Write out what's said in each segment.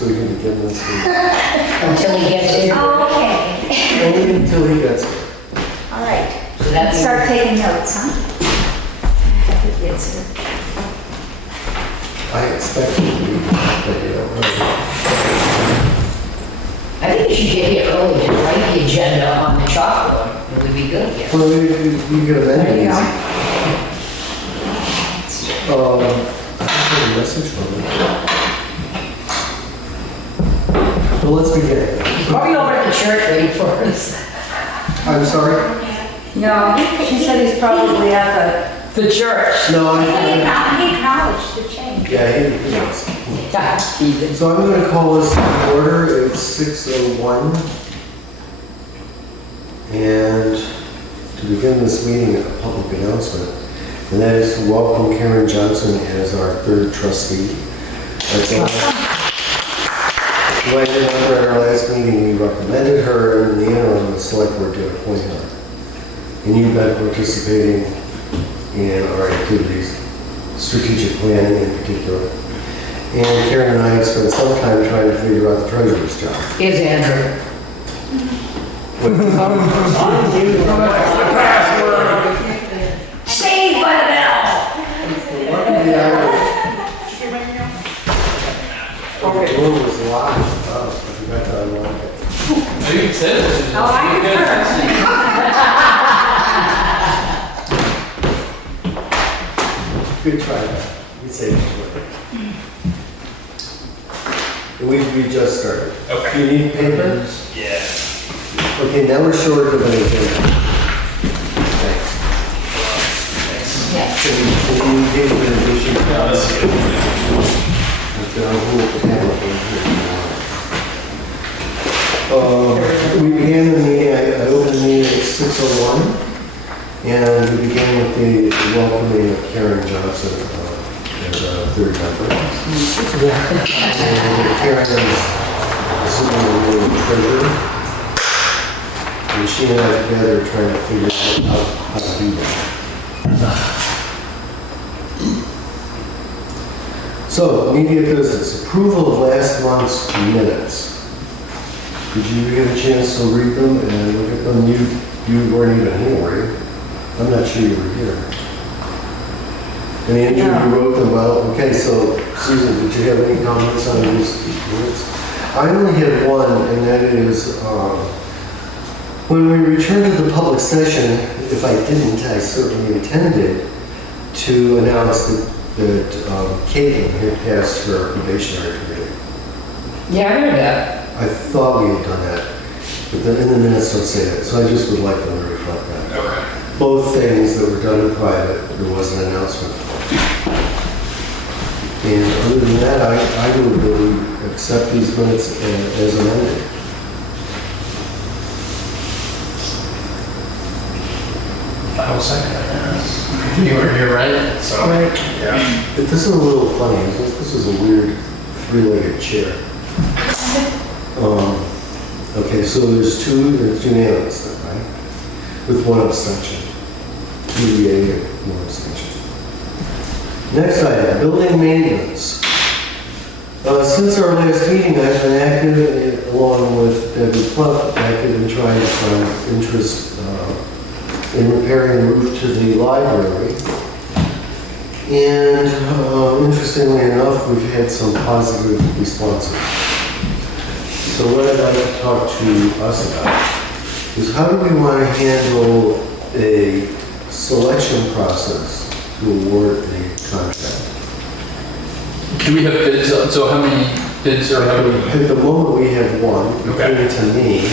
so we can begin this week. Until he gets here. Oh, okay. Only until he gets here. All right. So that's Start taking notes, huh? Yes, sir. I expect him to be, but you don't know. I think you should get here early to write the agenda on the chalkboard. It would be good here. Well, you could amend There you these. go. I have a message from him. Well, let's begin. Probably over at the church waiting for us. I'm sorry? No, she said he's probably at The church. No, he acknowledged the change. yeah, he knows. Yeah, Jesus. So I'm going to call this to order. It's 6:01. And to begin this meeting, a public announcement, and that is to welcome Karen Johnson as our third trustee. That's all. Like remember at our last meeting, we recommended her, and in the interim, the select board did appoint her. And you've been participating in our activities, strategic planning in particular. And Karen and I have spent some time trying to figure out the treasurer's job. Here's Andrew. Saved by the bell. Welcome to the Irish. Okay, the room was locked. Oh, I forgot to unlock it. Maybe you said it. Oh, I Good try that. We saved it. We just started. Okay. Do you need paper? Yeah. Okay, now we're short of an agenda. Thanks. Yeah. Can you give an addition to No, us? that's good. We began the meeting, I opened the meeting at 6:01, and we began with the welcoming of Karen Johnson as a third member. And Karen is assuming the role of treasurer, and she and I together are trying to figure out how to do that. So, immediate business, approval of last month's minutes. Did you get a chance to read them and look at them? You weren't even here, were you? I'm not sure you were here. And Andrew, you wrote them out. Okay, so Susan, did you have any comments on these minutes? I only had one, and that is, when we returned to the public session, if I didn't, I certainly intended to announce that Caitlin had passed her probationary period. Yeah, I heard that. I thought we had done that, but then in the minutes don't say that, so I just would like them to reflect that. Okay. Both things that were done in private, there was an announcement for. And other than that, I would really accept these minutes as amended. I will second that. You were here, right? So, yeah. But this is a little funny, this is a weird three-legged chair. Okay, so there's unanimous then, right? With one abstention. 2 yea and 1 abstention. Next item, building maintenance. Since our last meeting, I've been active, along with Debbie Pluff, active in trying to find interest in repairing the roof to the library. And interestingly enough, we've had some positive responses. So what I'd like to talk to us about is how do we want to handle a selection process to award a contract? Do we have bids? So how many bids are At the moment, we have one, Okay. given to me.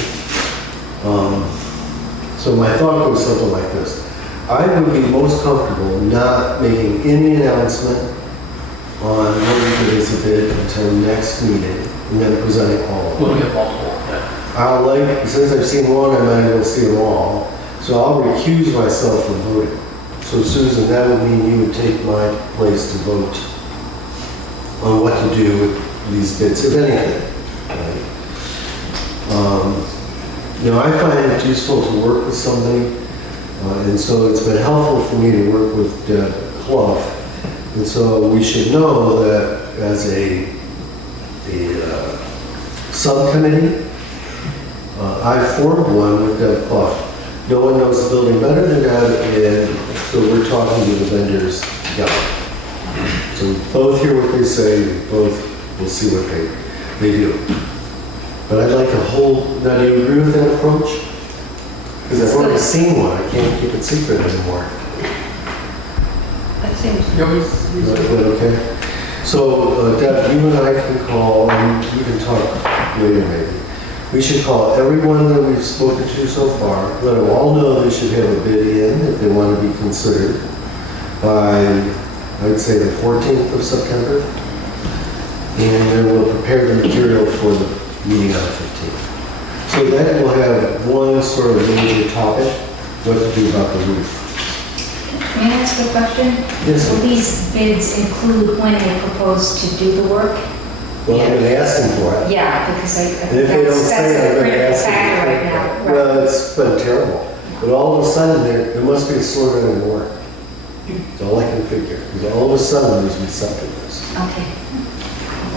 So my thought was something like this. I would be most comfortable not making any announcement on what we did as a bid until next meeting, and then presenting all of them. Well, we have multiple, yeah. Since I've seen one, I might as well see them all. So I'll recuse myself from voting. So Susan, that would mean you would take my place to vote on what to do with these bids, if anything. Right? I find it useful to work with somebody, and so it's been helpful for me to work with Clough. And so we should know that as a subcommittee. I formed one with Deb Clough. No one knows the building better than Deb, and so we're talking to the vendors together. So we both hear what they say, we both will see what they do. But I'd like to hold, now do you agree with that approach? Because I've already seen one, I can't keep it secret anymore. That seems Is that okay? So Deb, you and I can call, and we can talk later maybe. We should call everyone that we've spoken to so far, let them all know they should have a bid in if they want to be considered by, I'd say, the 14th of September. And then we'll prepare the material for the meeting on the 15th. So then we'll have one sort of major topic, what to do about the roof. May I ask a question? Yes. Will these bids include when they propose to do the work? Well, I'm going to ask them for it. Yeah, because I And if they don't that's say it, a I'm going to critical ask them. factor right now. Right. Well, it's been terrible. But all of a sudden, there must be a slowdown in work. That's all I can figure. Because all of a sudden, there's receptiveness. Okay.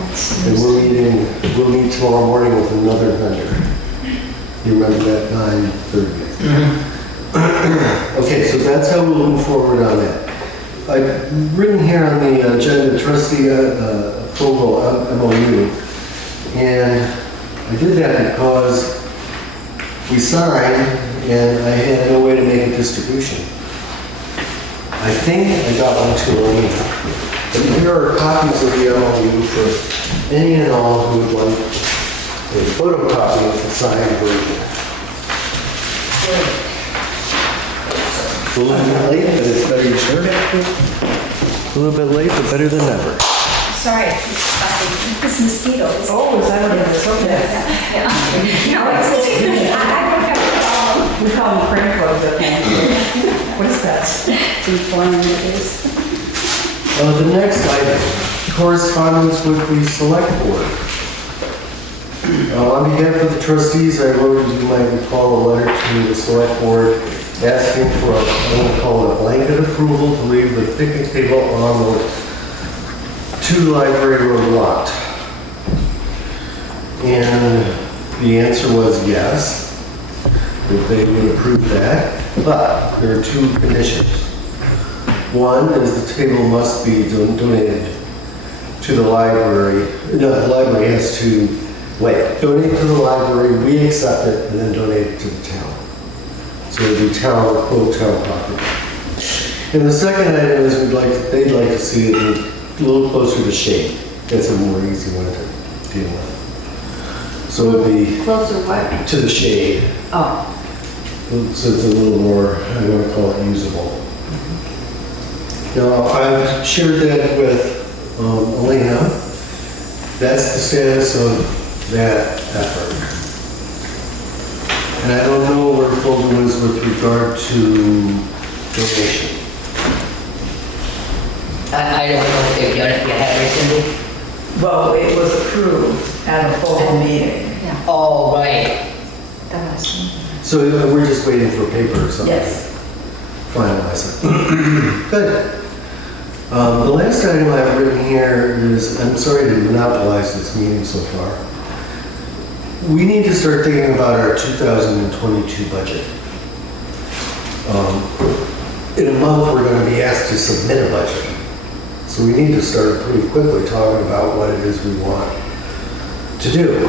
That's And we'll meet tomorrow morning with another vendor. You remember that 9:30? Okay, so that's how we'll move forward on that. I've written here on the agenda trustee approval MOU, and I did that because we signed and I had no way to make a distribution. I think I got one too early. But here are copies of the MOU for any and all who would like a photocopy of the signed version. A little bit late, but it's better, you sure? A little bit late, but better than never. Sorry, this mosquito is. Oh, is that what it is? Okay. No, it's, I don't have a problem. We call them crank bugs up here. What is that? Informative. The next item, correspondence with the select board. On behalf of the trustees, I wrote, as you might recall, a letter to the select board asking for I want to call it a blanket approval to leave the picnic table on the 2 Library Road lot. And the answer was yes, that they would approve that, but there are 2 conditions. One is the table must be donated to the library. No, the library has to donate to the library, we accept it, and then donate it to the town. So it'll be town, quote, town property. And the second item is they'd like to see it a little closer to shade. That's a more easy one to deal with. So it'd be Closer what? to the shade. Oh. So it's a little more, I want to call it usable. Now, I've shared that with Elena. That's the status of that effort. And I don't know where Fulton was with regard to donation. I don't know if you had rescinded. Well, it was approved at a full meeting. Yeah, Oh, right. that was. So we're just waiting for paper or something. Yes. Finalize it. Good. The last item I've written here is, I'm sorry to monopolize this meeting so far. We need to start thinking about our 2022 budget. In a month, we're going to be asked to submit a budget. So we need to start pretty quickly talking about what it is we want to do.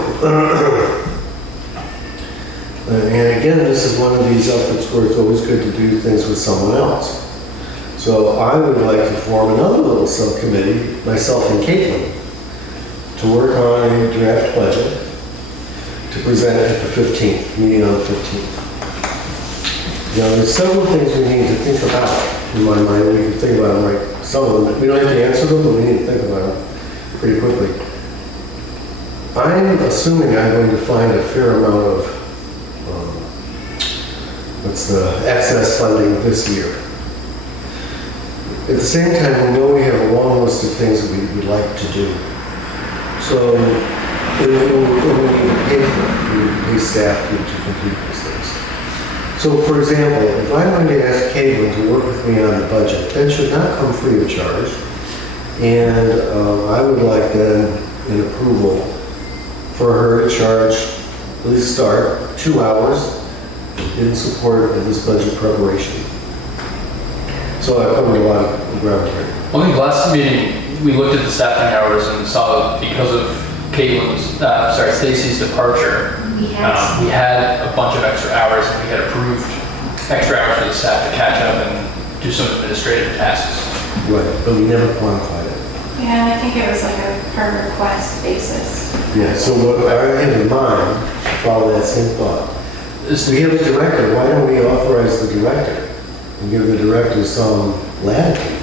And again, this is one of these efforts where it's always good to do things with someone else. So I would like to form another little subcommittee, myself and Caitlin, to work on a draft budget to present at the 15th, meeting on the 15th. Now, there's several things we need to think about in my mind. We can think about them, like some of them. We don't have to answer them, but we need to think about them pretty quickly. I'm assuming I'm going to find a fair amount of excess funding this year. At the same time, we know we have a long list of things that we would like to do. So, we need to pay for it. We need to pay staff to complete those things. So, for example, if I'm going to ask Caitlin to work with me on the budget, that should not come free of charge. And I would like then an approval for her to charge, at least start, 2 hours in support of this budget preparation. So I covered a lot of ground here. Well, I think last meeting, we looked at the staffing hours and saw that because of Stacy's departure, We had we had a bunch of extra hours and we had approved extra hours for the staff to catch up and do some administrative tasks. Right, but we never quantified it. Yeah, and I think it was like a per request basis. Yeah, so what I have in mind, follow that same thought. We have a director, why don't we authorize the director and give the director some latitude?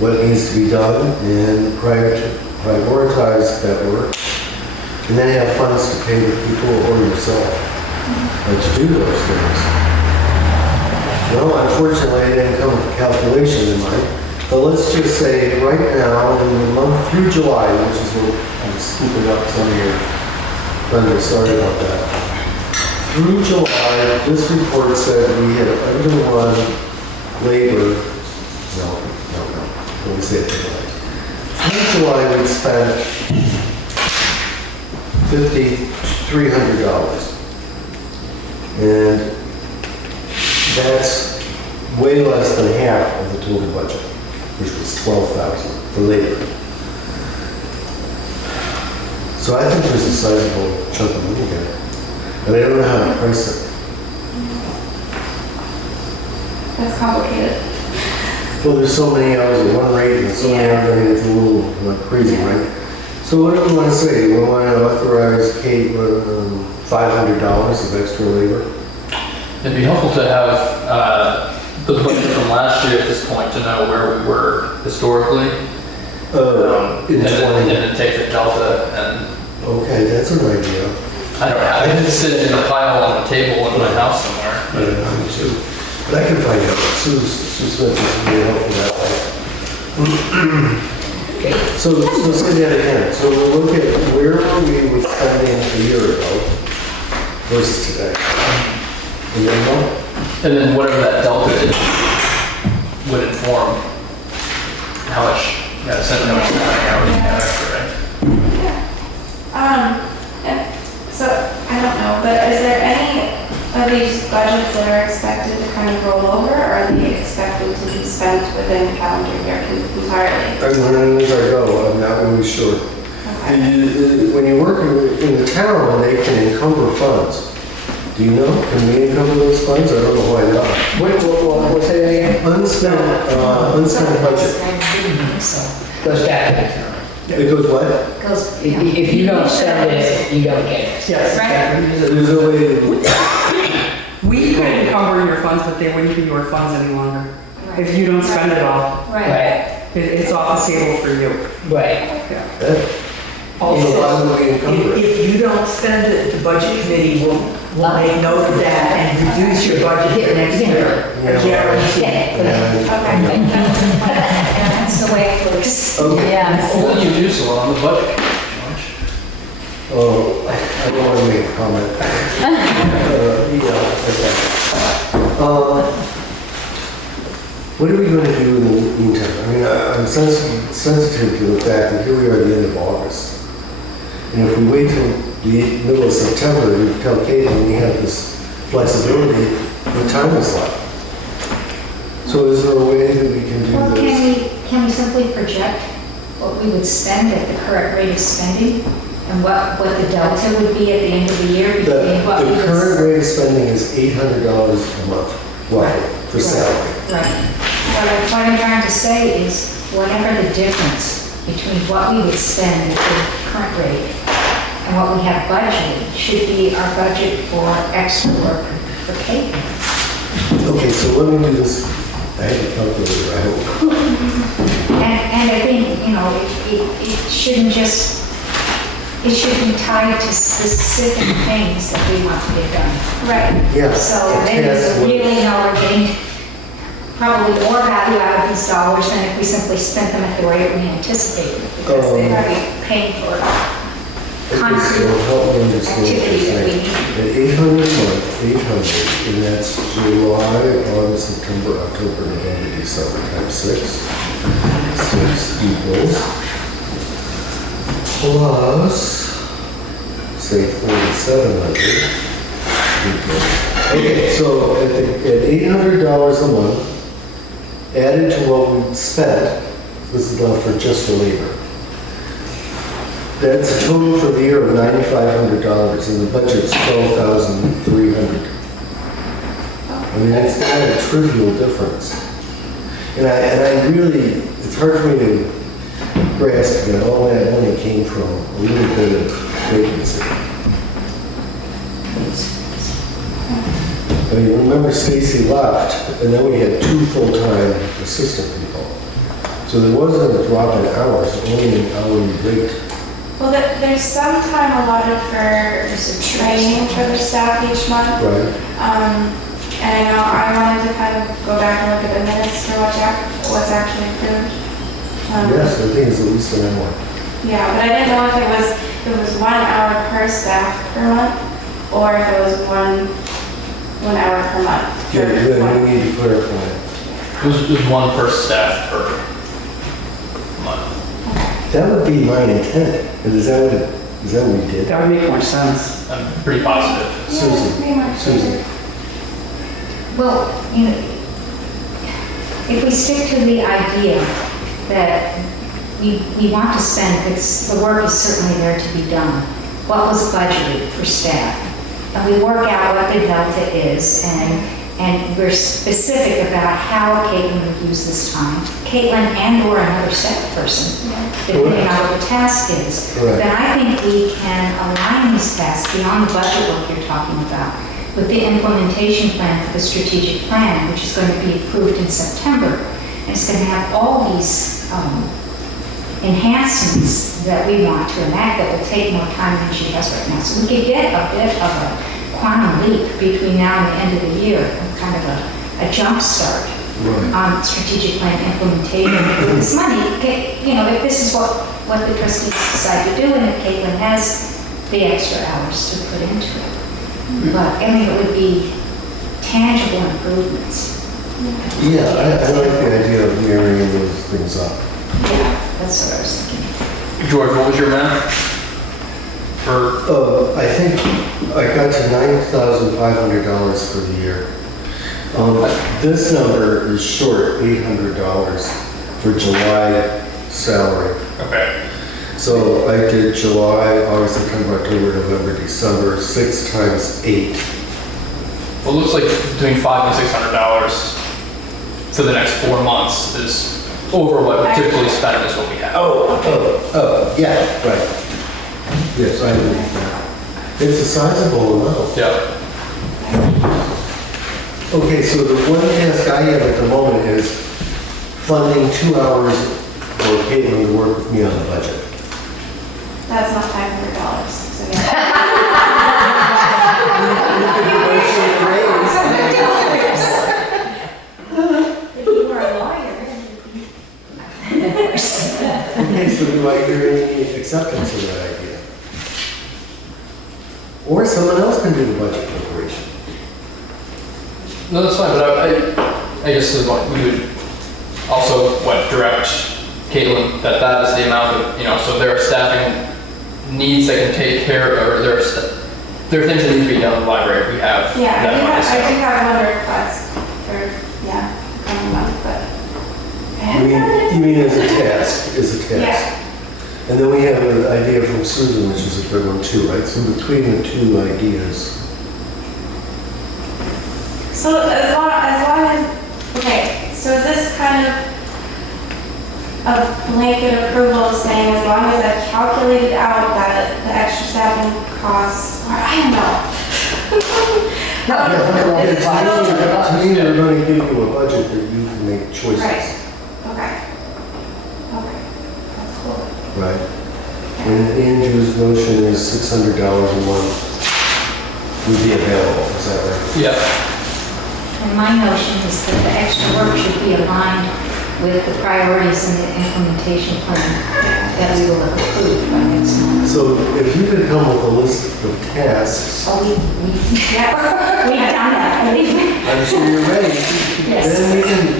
What needs to be done and prioritize that work, and then have funds to pay the people or yourself to do those things. Well, unfortunately, I didn't come with a calculation in mind, but let's just say right now, in the month through July, which is what I'm scooping up some of your thunder, sorry about that. Through July, this report said we had underrun labor, let me say it differently. Through July, we'd spent $5,300. And that's way less than half of the total budget, which was $12,000 for labor. So I think there's a sizable chunk of money there. And I don't know how to price it. That's complicated. Well, there's so many hours at one rate and so many hours, I mean, it's a little crazy, right? So what do we want to say? We want to authorize Kate $500 of extra labor? It'd be helpful to have the budget from last year at this point to know where we were historically. In 20. And then take the delta and Okay, that's an idea. I don't know. I can sit in a pile on the table in my house somewhere. But I can find out. Sue Smith is really helpful that way. So let's say that again. So we'll look at where we were spending a year ago versus today. And then what? And then whatever that delta is would inform how much, essentially how much hours you have extra, right? And so, I don't know, but is there any of these budgets that are expected to kind of roll over, or are they expected to be spent within the calendar year entirely? I'm learning as I go. I'm not really sure. Okay. When you work in the town, they can encumber funds. Do you know? Can we encumber those funds? I don't know why not. What's that again? Unspent budget. Goes back to the town. It goes what? Goes, if you don't spend it, you don't get it. Yes. There's no way to... We could encumber your funds, but they wouldn't be your funds any longer. If you don't spend it all, Right, it's off the table for you. right. Also, why would we encumber it? If you don't spend it, the budget committee will make note of that and reduce your budget for next year. A guarantee. That's the way it works. Okay. Yeah. Well, you do so on the budget, George. Oh, I don't want to make a comment. What are we going to do in the meantime? I mean, I'm sensitive to the fact that here we are at the end of August. And if we wait till the middle of September and tell Kate that we have this flexibility, what time is left? So is there a way that we can do Well, this? can we simply project what we would spend at the current rate of spending? And what the delta would be at the end of the year between what we The would... current rate of spending is $800 a month, roughly, for salary. Right. What I'm trying to say is whatever the difference between what we would spend at the current rate and what we have budgeted should be our budget for extra work for Kate. Okay, so let me do this. I have a calculator, I hope. And I think, it shouldn't just, it should be tied to specific things that we want to get done. Right. Yeah. So then there's really no getting probably more value out of these dollars than if we simply spent them at the rate we anticipated, because they're going to be paying for Okay, so help me understand what you're activity that we saying. need. At 800 a month, 800, and that's July, August, September, October, November, December, times 6. 6 equals plus say 4,700. Okay, so at $800 a month, added to what we spent, this is not for just the labor. That's a total for the year of $9,500, and the budget's $12,300. I mean, that's not a trivial difference. And I really, it's hard for me to grasp that all that money came from a little bit of vacancy. I mean, remember Stacy left, and then we had 2 full-time assistant people. So there wasn't a drop in hours, only an hourly rate. Well, there's some time allotted for training for the staff each month. Right. And I know I wanted to kind of go back and look at the minutes for what's actually approved. Yes, I think it's at least an hour. Yeah, but I didn't know if it was 1 hour per staff per month, or if it was one hour per month. Yeah, then we need to clarify it. It was one per staff per month. That would be my intent. And is that what we did? That would make more sense. I'm pretty positive. Yeah, pretty much. Susan. Well, if we stick to the idea that we want to spend, because the work is certainly there to be done, what was budgeted for staff? And we work out what the delta is, and we're specific about how Caitlin would use this time. Caitlin and/or another staff person, depending on what the task is. Correct. Then I think we can align these tasks beyond the budget work you're talking about with the implementation plan for the strategic plan, which is going to be approved in September. And it's going to have all these enhancements that we want to enact that will take more time than she has right now. So we could get a bit of a quantum leap between now and the end of the year, kind of a jump start on strategic plan implementation. With this money, if this is what the trustees decide to do, and if Caitlin has the extra hours to put into it. But I mean, it would be tangible improvements. Yeah, I like the idea of marrying those things up. Yeah, that's what I was thinking. George, what was your math? For I think I got to $9,500 for the year. This number is short $800 for July salary. okay. So I did July, August, September, October, November, December, 6 times 8. Well, it looks like between $500 and $600 for the next 4 months is over what we typically spend is what we have. Yeah, right. Yes, I agree with that. It's a sizable amount. Yep. Okay, so the one task I have at the moment is funding 2 hours for Caitlin to work with me on the budget. That's not $500. So yeah. If you were a lawyer. Okay, so do I hear any acceptance of that idea? Or someone else can do the budget preparation. No, that's fine, but I guess is what we would also, direct Caitlin that is the amount of, so there are staffing needs that can take care of, or there are things that need to be done in the library. We have Yeah, that money. I do have another request for, coming month, but. You mean as a task, Yeah. And then we have an idea from Susan, which is a good one too, right? So between the two ideas. So as long as, okay, so is this kind of a blanket approval saying as long as I've calculated out that the extra staffing costs, or I don't know. To me, we're going to give you a budget that you can make choices. Right, okay. That's cool. Right? And Andrew's motion is $600 a month would be available, is that right? Yeah. And my notion is that the extra work should be aligned with the priorities in the implementation plan that we will approve by next month. So if you could come with a list of tasks, So we've done that. I'm sure you're ready. Yes. Then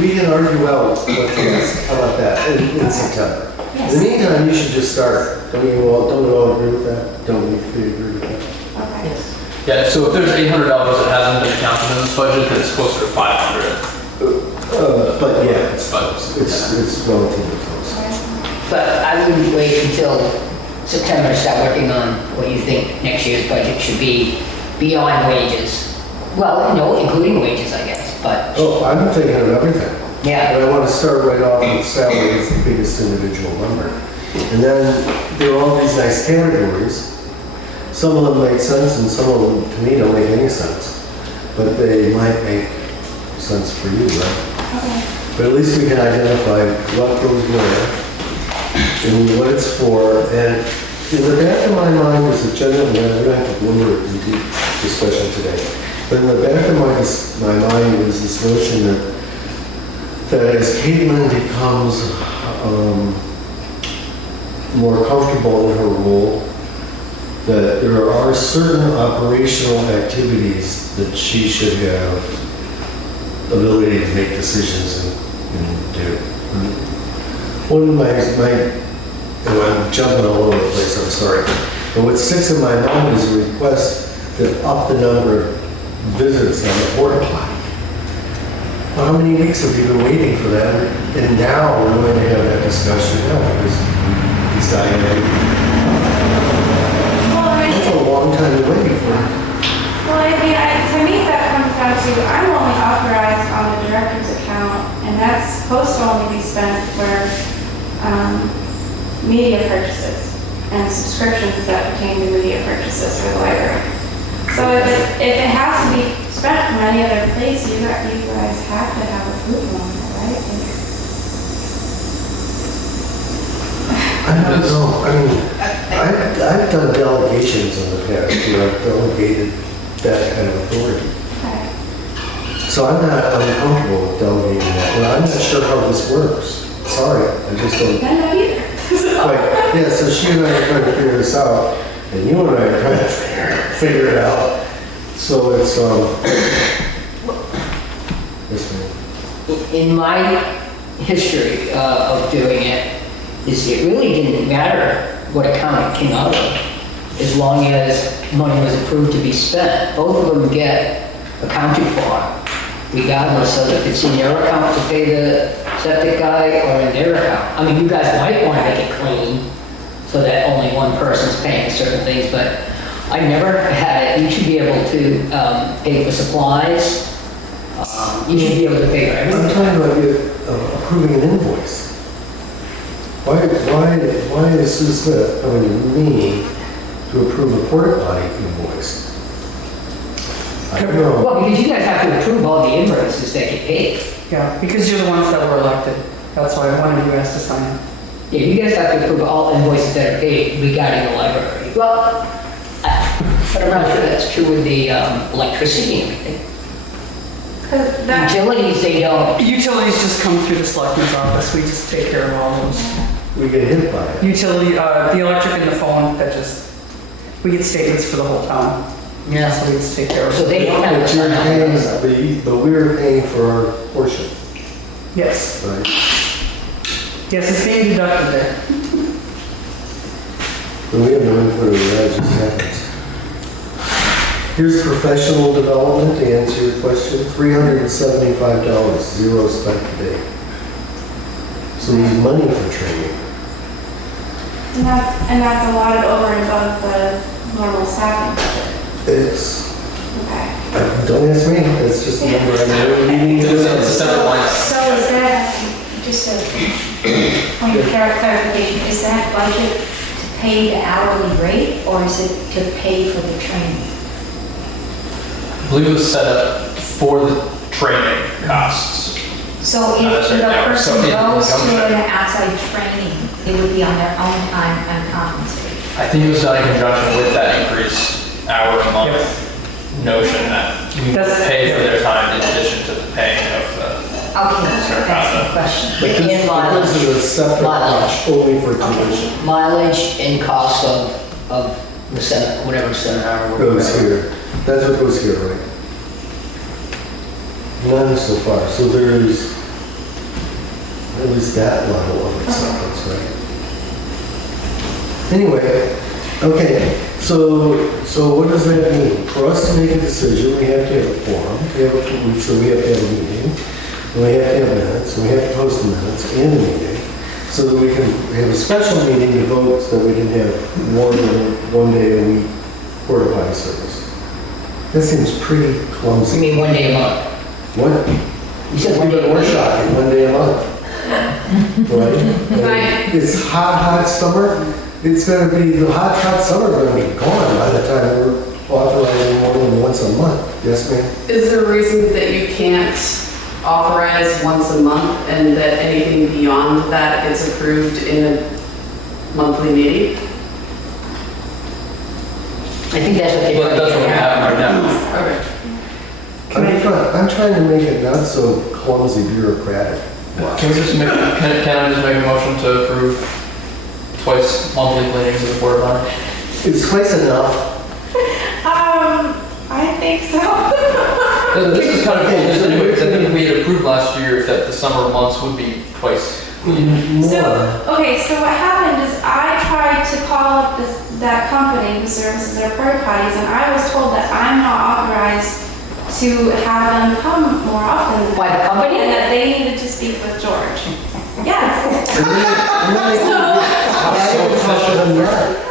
we can argue out what tasks, how about that, in September. In the meantime, you should just start. Don't we all agree with that? Don't we agree with that? Yeah, so if there's $800 that hasn't been accounted in this budget, then it's closer to 500. But yeah, But it's relatively close. But I wouldn't wait until September to start working on what you think next year's budget should be beyond wages. Well, no, including wages, I guess, but, Oh, I'm thinking of everything. yeah. But I want to start right off with salary as the biggest individual number. And then there are all these nice categories. Some of them make sense and some of them, to me, don't make any sense. But they might make sense for you, right? Okay. But at least we can identify what goes where and what it's for. And in the back of my mind is a general, we don't have to go over it in deep discussion today. But in the back of my mind is this notion that as Caitlin becomes more comfortable in her role, that there are certain operational activities that she should have ability to make decisions and do. One of my, and I'm jumping all over the place, I'm sorry. But what sticks in my mind is a request to up the number of visits on the porta potty. Well, how many weeks have you been waiting for that? And now we're going to have that discussion. No, because he's dying. That's a long time to wait for. Well, I mean, to me, that comes down to, I'm only authorized on the director's account, and that's supposed to only be spent for media purchases and subscriptions that pertain to media purchases for the library. So if it has to be spent from any other place, you guys have to have approval on it, right? I don't know. I mean, I've done delegations in the past where I've delegated that kind of authority. Okay. So I'm not uncomfortable with delegating that, but I'm not sure how this works. Sorry, I just don't. I don't know either. Right. Yeah, so she and I are trying to figure this out, and you and I are trying to figure it out. So it's, yes, ma'am. In my history of doing it, is it really didn't matter what account it came out of, as long as money was approved to be spent. Both of them get accounted for, regardless of if it's in your account to pay the septic guy or in their account. I mean, you guys might want to make it clean so that only one person's paying certain things, but I never had it. You should be able to pay for supplies. You should be able to pay for I'm everything. talking about you approving an invoice. Why is Sue Smith coming to me to approve a porta potty invoice? I don't know. Well, because you guys have to approve all the invoices that get paid. Yeah, because you're the ones that were elected. That's why one of you has to sign. Yeah, you guys have to approve all invoices that are paid regarding the library. Well, but I'm not sure that's true with the electricity and everything. 'Cause that, Utilities, they don't. Utilities just come through the selectman's office. We just take care of all those. We get hit by it. Utility, the electric and the phone, that just, we get statements for the whole town. Yeah. So we just take care of So it. they don't have But to you're sign up. paying, but we're paying for our portion, Yes, right? yes, it's being deducted there. But we have no input over that, it just happens. Here's professional development, to answer your question, $375, zero spent today. So we need money for training. and that's allotted over and above the normal staffing budget. It's, Okay. don't ask me, it's just a number I'm really needing to It's know. a separate line. So is that, just a point of clarification, is that budget to pay the hourly rate or is it to pay for the training? I believe it was set up for the training costs. So if That's right. the So person it goes becomes to that. an outside training, it would be on their own time uncompensated. I think it was done in conjunction with that increased hour a month notion that we That's- pay for their time in addition to the paying of the. Okay, that's the question. But And this mileage. is a separate Mileage. cost only for tuition. Mileage and cost of the seminar, whatever seminar. we're Goes doing. here, that's what goes here, right? None so far, so there's at least that level of acceptance, right? Anyway, okay, So what does that mean? For us to make a decision, we have to have a quorum, so we have to have a meeting, and we have to have minutes, and we have to post the minutes and the meeting, so that we can have a special meeting to vote, so that we can have more than one day a week porta potty service. That seems pretty You clumsy. mean one day a month? What? You said one day a Even more month. shocking, one day a month. Right? Right. It's hot summer. It's gonna be, the hot summer gonna be gone by the time we're authorizing more than once a month. Yes, ma'am? Is there a reason that you can't authorize once a month and that anything beyond that gets approved in a monthly meeting? I think that's what they're Well, that's what we have right now. Okay. I'm trying to make it not so clumsy bureaucratic. Can we just make, can I just make a motion to approve twice monthly cleanings of the porta potty? Is twice enough? I think so. This is kind of, anyways, I think we had approved last year that the summer months would be twice. More. So what happened is I tried to call up that company who services our porta potties, and I was told that I'm not authorized to have them come more often than By the that, company? and that they needed to speak with George. Yes.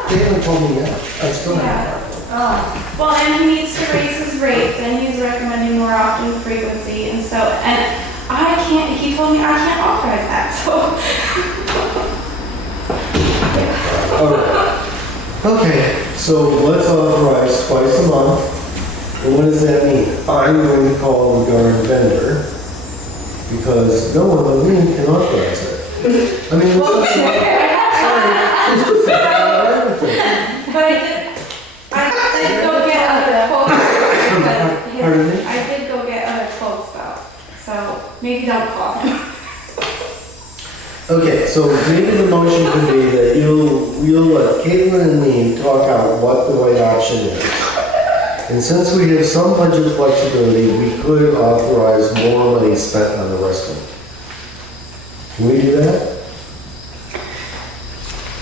They haven't told me yet. I still Yeah. haven't. Well, and he needs to raise his rates, and he's recommending more often frequency, and so, and I can't, he told me I can't authorize that, so. All right. Okay, so let's authorize twice a month. And what does that mean? I'm going to call the garden vendor because no one but me can authorize it. I mean, it's not, sorry, it's just everything. But I did go get other quotes. Pardon me? I did go get other quotes though, so maybe don't call him. Okay, so maybe the motion could be that you'll let Caitlin and me talk out what the right option is. And since we have some budget flexibility, we could authorize more money spent on the restaurant. Can we do that?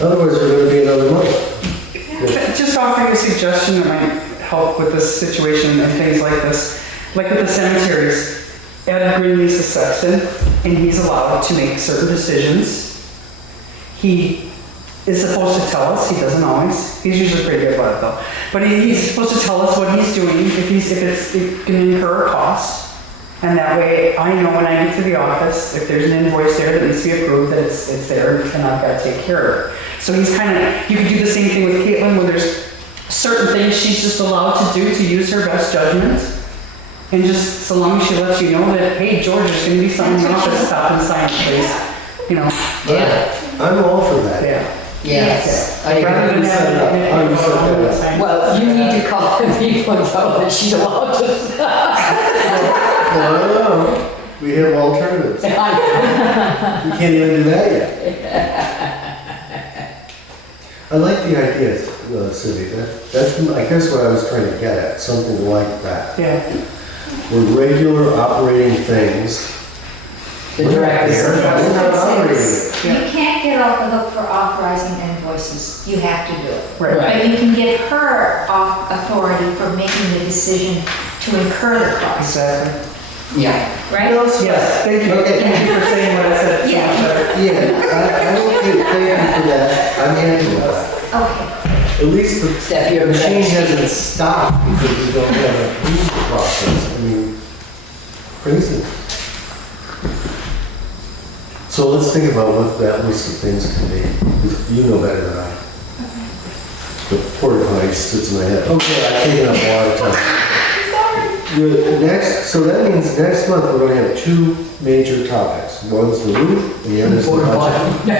Otherwise, we're gonna be another month. Just offering a suggestion that might help with this situation and things like this. Like with the cemeteries, Ed Green is the sexton, and he's allowed to make certain decisions. He is supposed to tell us, he doesn't always, he's usually pretty good about it though, but he's supposed to tell us what he's doing, if it can incur a cost. And that way, I know when I get to the office, if there's an invoice there that needs to be approved, that it's there and I've got to take care of it. So he's kind of, you could do the same thing with Caitlin, where there's certain things she's just allowed to do to use her best judgment. And just so long as she lets you know that, hey, George, there's going to be something in the office, stop and sign, please. You know, Yeah, I'm all for that. yeah. yes. I Rather agree. than having it. Well, you need to call the people and tell them that she's allowed to. No. We have alternatives. We can't even do that yet. I like the idea, Cindy. That's, I guess, what I was trying to get at, something like that. Yeah. With regular operating things. The director. We're not operating it. You can't get off the hook for authorizing invoices. You have to do it. Right. But you can give her authority for making the decision to incur the cost, Exactly. Yeah. right? Yes, thank you. Okay. Thank you for saying what I said. Yeah. So much better. Yeah, I will give thank you for that. I'm happy with that. Okay. At least the Step your machine best. hasn't stopped because we don't have a approval process. I mean, crazy. So let's think about what that list of things can be. You know better than I. The porta potty sits in my head. Okay, I've taken up a lot of time. So that means next month we're gonna have two major topics. One's the roof and the other's the budget.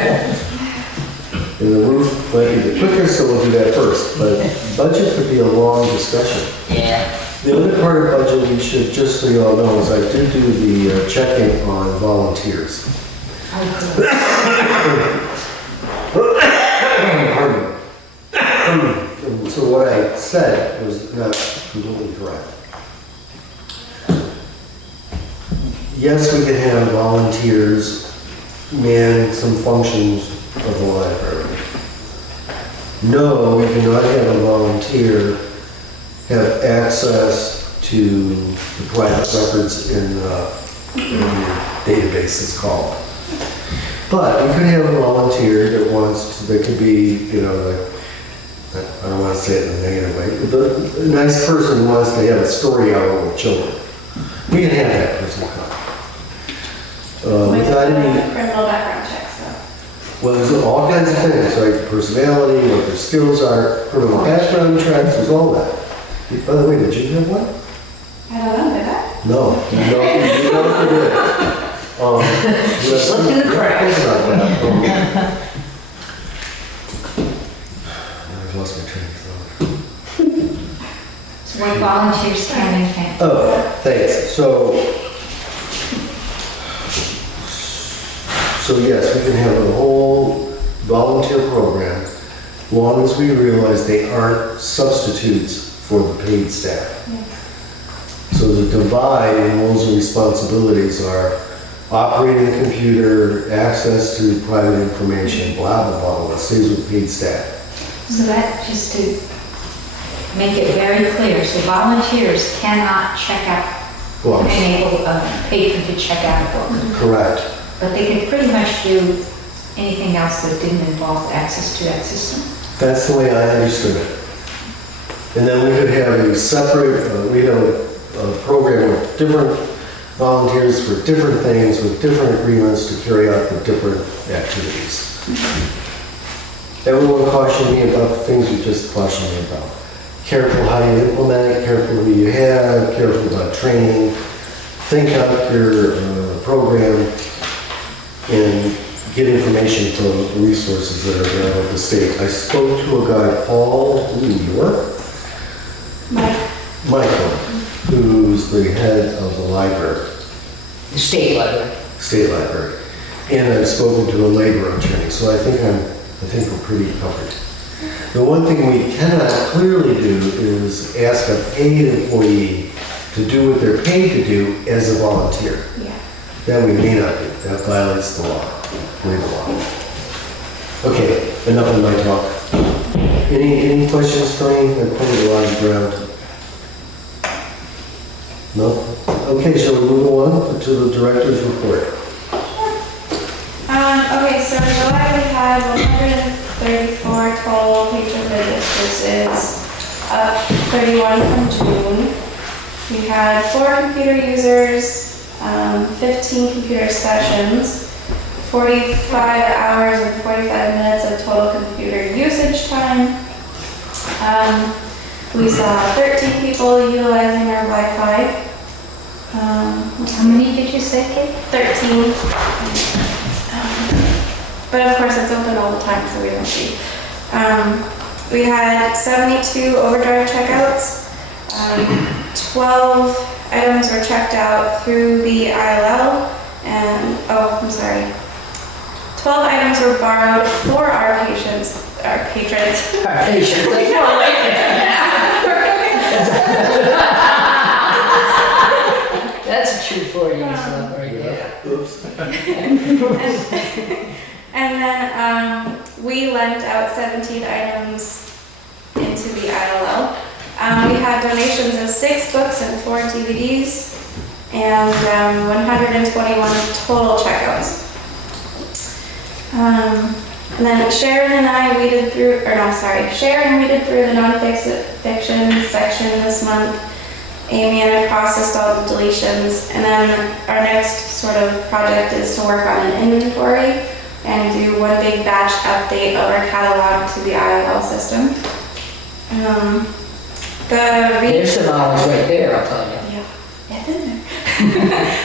And the roof might be the quicker, so we'll do that first. But budget could be a long discussion. Yeah. The other part of budget we should, just so you all know, is I did do the checking on volunteers. Pardon me. So what I said was not completely correct. Yes, we can have volunteers man some functions of the library. no, we cannot have a volunteer have access to the private records in the database, it's called. But we could have a volunteer that wants to, that could be, you know, like, I don't want to say it in a negative way, but a nice person who wants to have a story hour with children. We can have that person come. Without any, criminal background checks, though. well, there's all kinds of things, right? Personality, what their skills are, criminal background checks, there's all that. By the way, did you have one? I don't know, did I? No, you don't did. Looked in the cracks. I've lost my train of thought. So what volunteers can and can't. Oh, thanks. So yes, we can have a whole volunteer program, as long as we realize they aren't substitutes for the paid staff. So the divide in roles and responsibilities are operating the computer, access to private information, blah, blah, blah, that stays with paid staff. So that, just to make it very clear, so volunteers cannot check out, Books. enable a patron to check out a book. Correct. But they can pretty much do anything else that didn't involve access to that system. That's the way I understood it. And then we could have a separate, we have a program with different volunteers for different things, with different agreements to carry out the different activities. Everyone cautioned me about the things you just cautioned me about. Careful how you implement it, careful who you have, careful about training. Think out your program and get information from resources that are available at the state. I spoke to a guy, Paul, in New York. Michael, who's the head of the library. The state library. State library. And I've spoken to a labor attorney, so I think we're pretty covered. The one thing we cannot clearly do is ask a paid employee to do what they're paid to do as a volunteer. Yeah. That we may not do. That violates the law, labor law. Okay, enough of my talk. Any questions, Tony? I've covered a lot of ground. No? Okay, shall we move on to the director's report? Okay, so in July we had 134 total patron visits versus up 31 from June. We had 4 computer users, 15 computer sessions, 45 hours and 45 minutes of total computer usage time. We saw 13 people utilizing our Wi-Fi. How many did you say, Kate? 13. But of course it's open all the time, so we don't see. We had 72 overdrive checkouts. 12 items were checked out through the ILL, and 12 items were borrowed for our patrons. Our patient. That's a true 40 stuff right there. Oops. And then we lent out 17 items into the ILL. We had donations of 6 books and 4 DVDs, and 121 total checkouts. And then Sharon weeded through the nonfiction section this month. Amy and I processed all the deletions, and then our next sort of project is to work on an inventory and do one big batch update of our catalog to the ILL system. There's some hours right there, I'll tell you. Yeah, it's in there.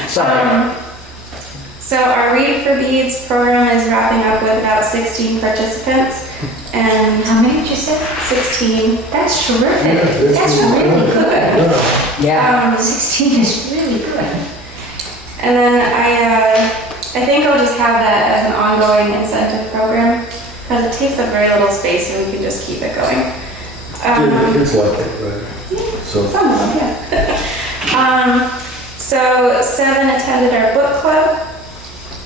Sorry. So our Read for Beads program is wrapping up with about 16 participants, and How many did you say? 16. That's terrific. Yeah, That's really good. Yeah. 16 is really good. And then I think I'll just have that as an ongoing incentive program, because it takes up very little space and we can just keep it going. Kids like it, right? So. Some of them, yeah. So 7 attended our book club,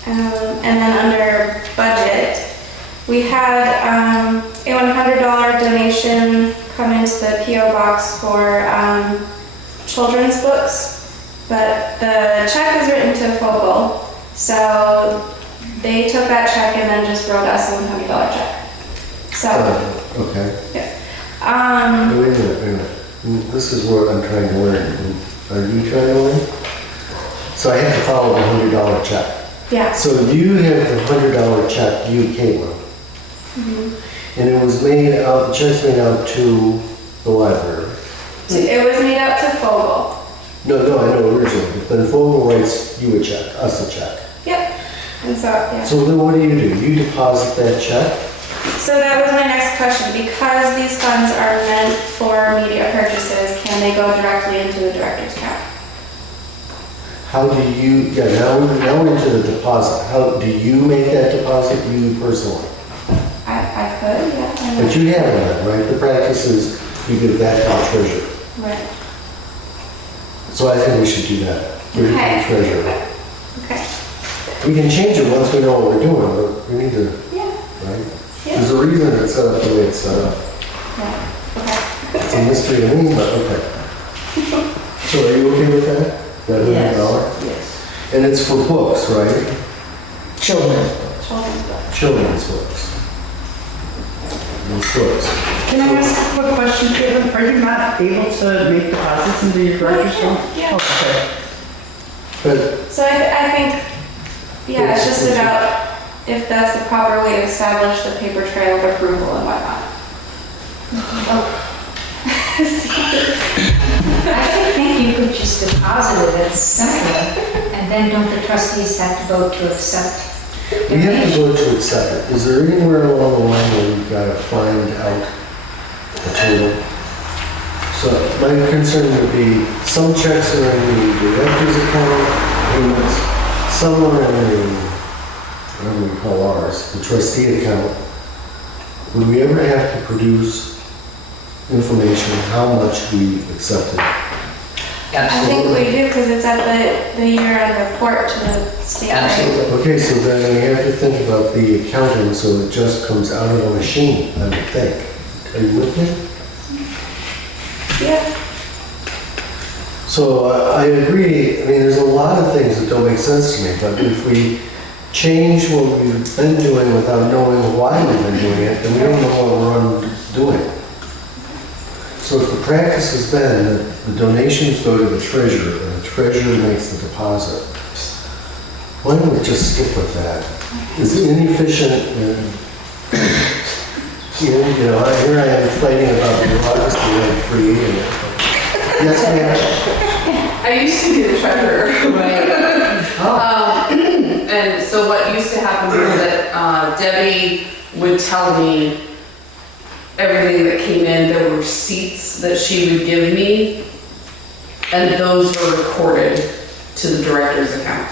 and then under budget, we had a $100 donation come into the PO box for children's books, but the check was written to Fogel, so they took that check and then just wrote us a $100 check. So, Okay. yeah. Wait a minute. This is what I'm trying to learn. Are you trying to learn? So I have to follow the $100 check. Yeah. So you have the $100 check, you, Caitlin. And it was made out, the check's made out to the library. So it was made out to Fogel. No, I know originally, but then Fogel writes you a check, us a check. Yep. And so, yeah. So then what do? You deposit that check? So that was my next question. Because these funds are meant for media purchases, can they go directly into the director's account? How do you, now we're into the deposit. How, do you make that deposit, you personally? I could, yeah. I know. But you have that, right? The practice is you give that to the treasurer. Right. So I think we should do that. Give it to the Okay. treasurer. Okay. We can change it once we know what we're doing, but we need to, Yeah. right? Yeah. There's a reason it's set up the way it's set up. Yeah. Okay. It's a mystery to me, but okay. So are you okay with that? That $100? Yes. And it's for books, right? Children. Children's book. Children's books. Those books. Can I ask a quick question, Caitlin? Are you not able to make deposits into your director's account? Yeah. Okay. But So I think, yeah, it's just about if that's the proper way to establish the paper trail of approval and whatnot. I think you could just deposit it, it's simple, and then don't the trustees have to vote to accept? we have to go to accept it. Is there anywhere along the line where we've got to find out the total? So my concern would be some checks are in the director's account, payments, some are in the, whatever we call ours, the trustee account. Would we ever have to produce information how much we accepted? I think we do because it's at the year-end report to the state. Right? Absolutely. Okay, so then we have to think about the accounting, so it just comes out of the machine, I would think. Are you with me? Yeah. So I agree, I mean, there's a lot of things that don't make sense to me, but if we change what we've been doing without knowing why we've been doing it, then we don't know what we're doing. So if the practice has been that the donations go to the treasurer, and the treasurer makes the deposit, why don't we just stick with that? It's inefficient, here I am fighting about bureaucracy and creating it. Yes, ma'am? I used to be the treasurer. And so what used to happen was that Debbie would tell me everything that came in. There were receipts that she would give me, and those were recorded to the director's account.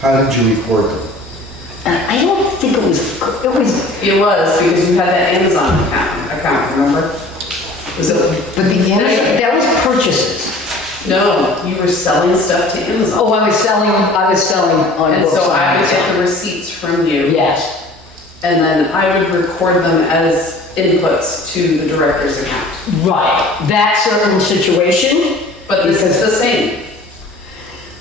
How did you record them? I don't think it was, It was because you had that Amazon account, remember? Was it? but that was purchases. No, you were selling stuff to Amazon. Oh, I was selling on And books. so I would get the receipts from you. Yes. And then I would record them as inputs to the director's account. Right, that certain situation. But this is the same.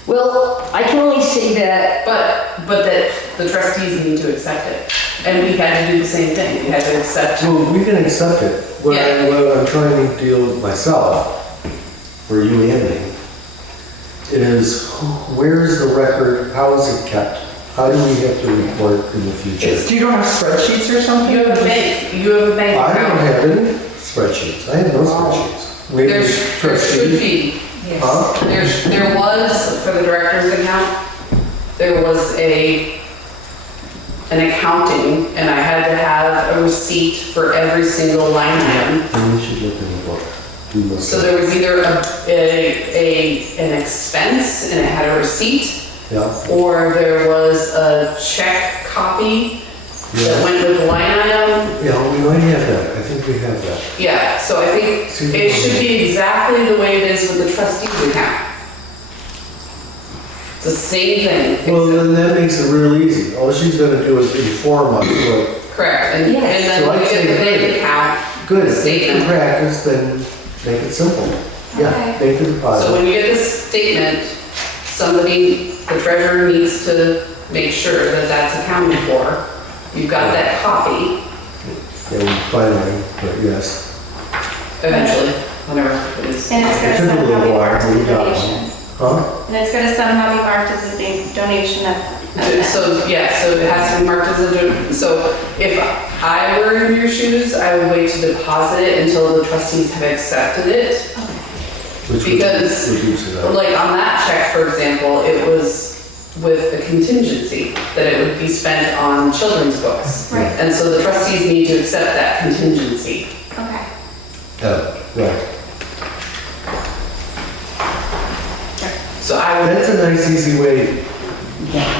Well, I can only say that, But that the trustees need to accept it. And we had to do the same thing. We had to accept. Well, we can accept it. What I'm trying to deal with myself, for you and me, is where's the record, how is it kept? How do we have to report in the future? Do you don't have spreadsheets or something? You have a bank. You have a bank I don't account. have any spreadsheets. I have no spreadsheets. Wait, There should be. Huh? There was, for the director's account, there was an accounting, and I had to have a receipt for every single line item. Then we should look in the book. We must- So there was either an expense and it had a receipt, Yeah, or there was a check copy that yeah. went with the line item. Yeah, we might have that. I think we have that. Yeah, so I think it should be exactly the way it is with the trustees account. It's the same thing. Well, then that makes it real easy. All she's gonna do is inform us what Correct, and Yes. then So when I'd you say get the good. bank account, Good, if it's Statement. in practice, then make it simple. Yeah, Okay. make the so deposit. when you get this statement, somebody, the treasurer needs to make sure that that's accounted for. You've got that copy And finally, but yes. eventually, whenever it is. And it's It gonna took a somehow little be while, marked but as we a got donation. Huh? And it's gonna somehow be marked as a big donation So, yeah, so it has to be marked as a, so if I were in your shoes, I would wait to deposit it until the trustees have accepted it. Which Because, reduces that. like, on that check, for example, it was with the contingency that it would be spent on children's books. Right. And so the trustees need to accept that contingency. Okay. Oh, right. So I would, That's a nice, easy way.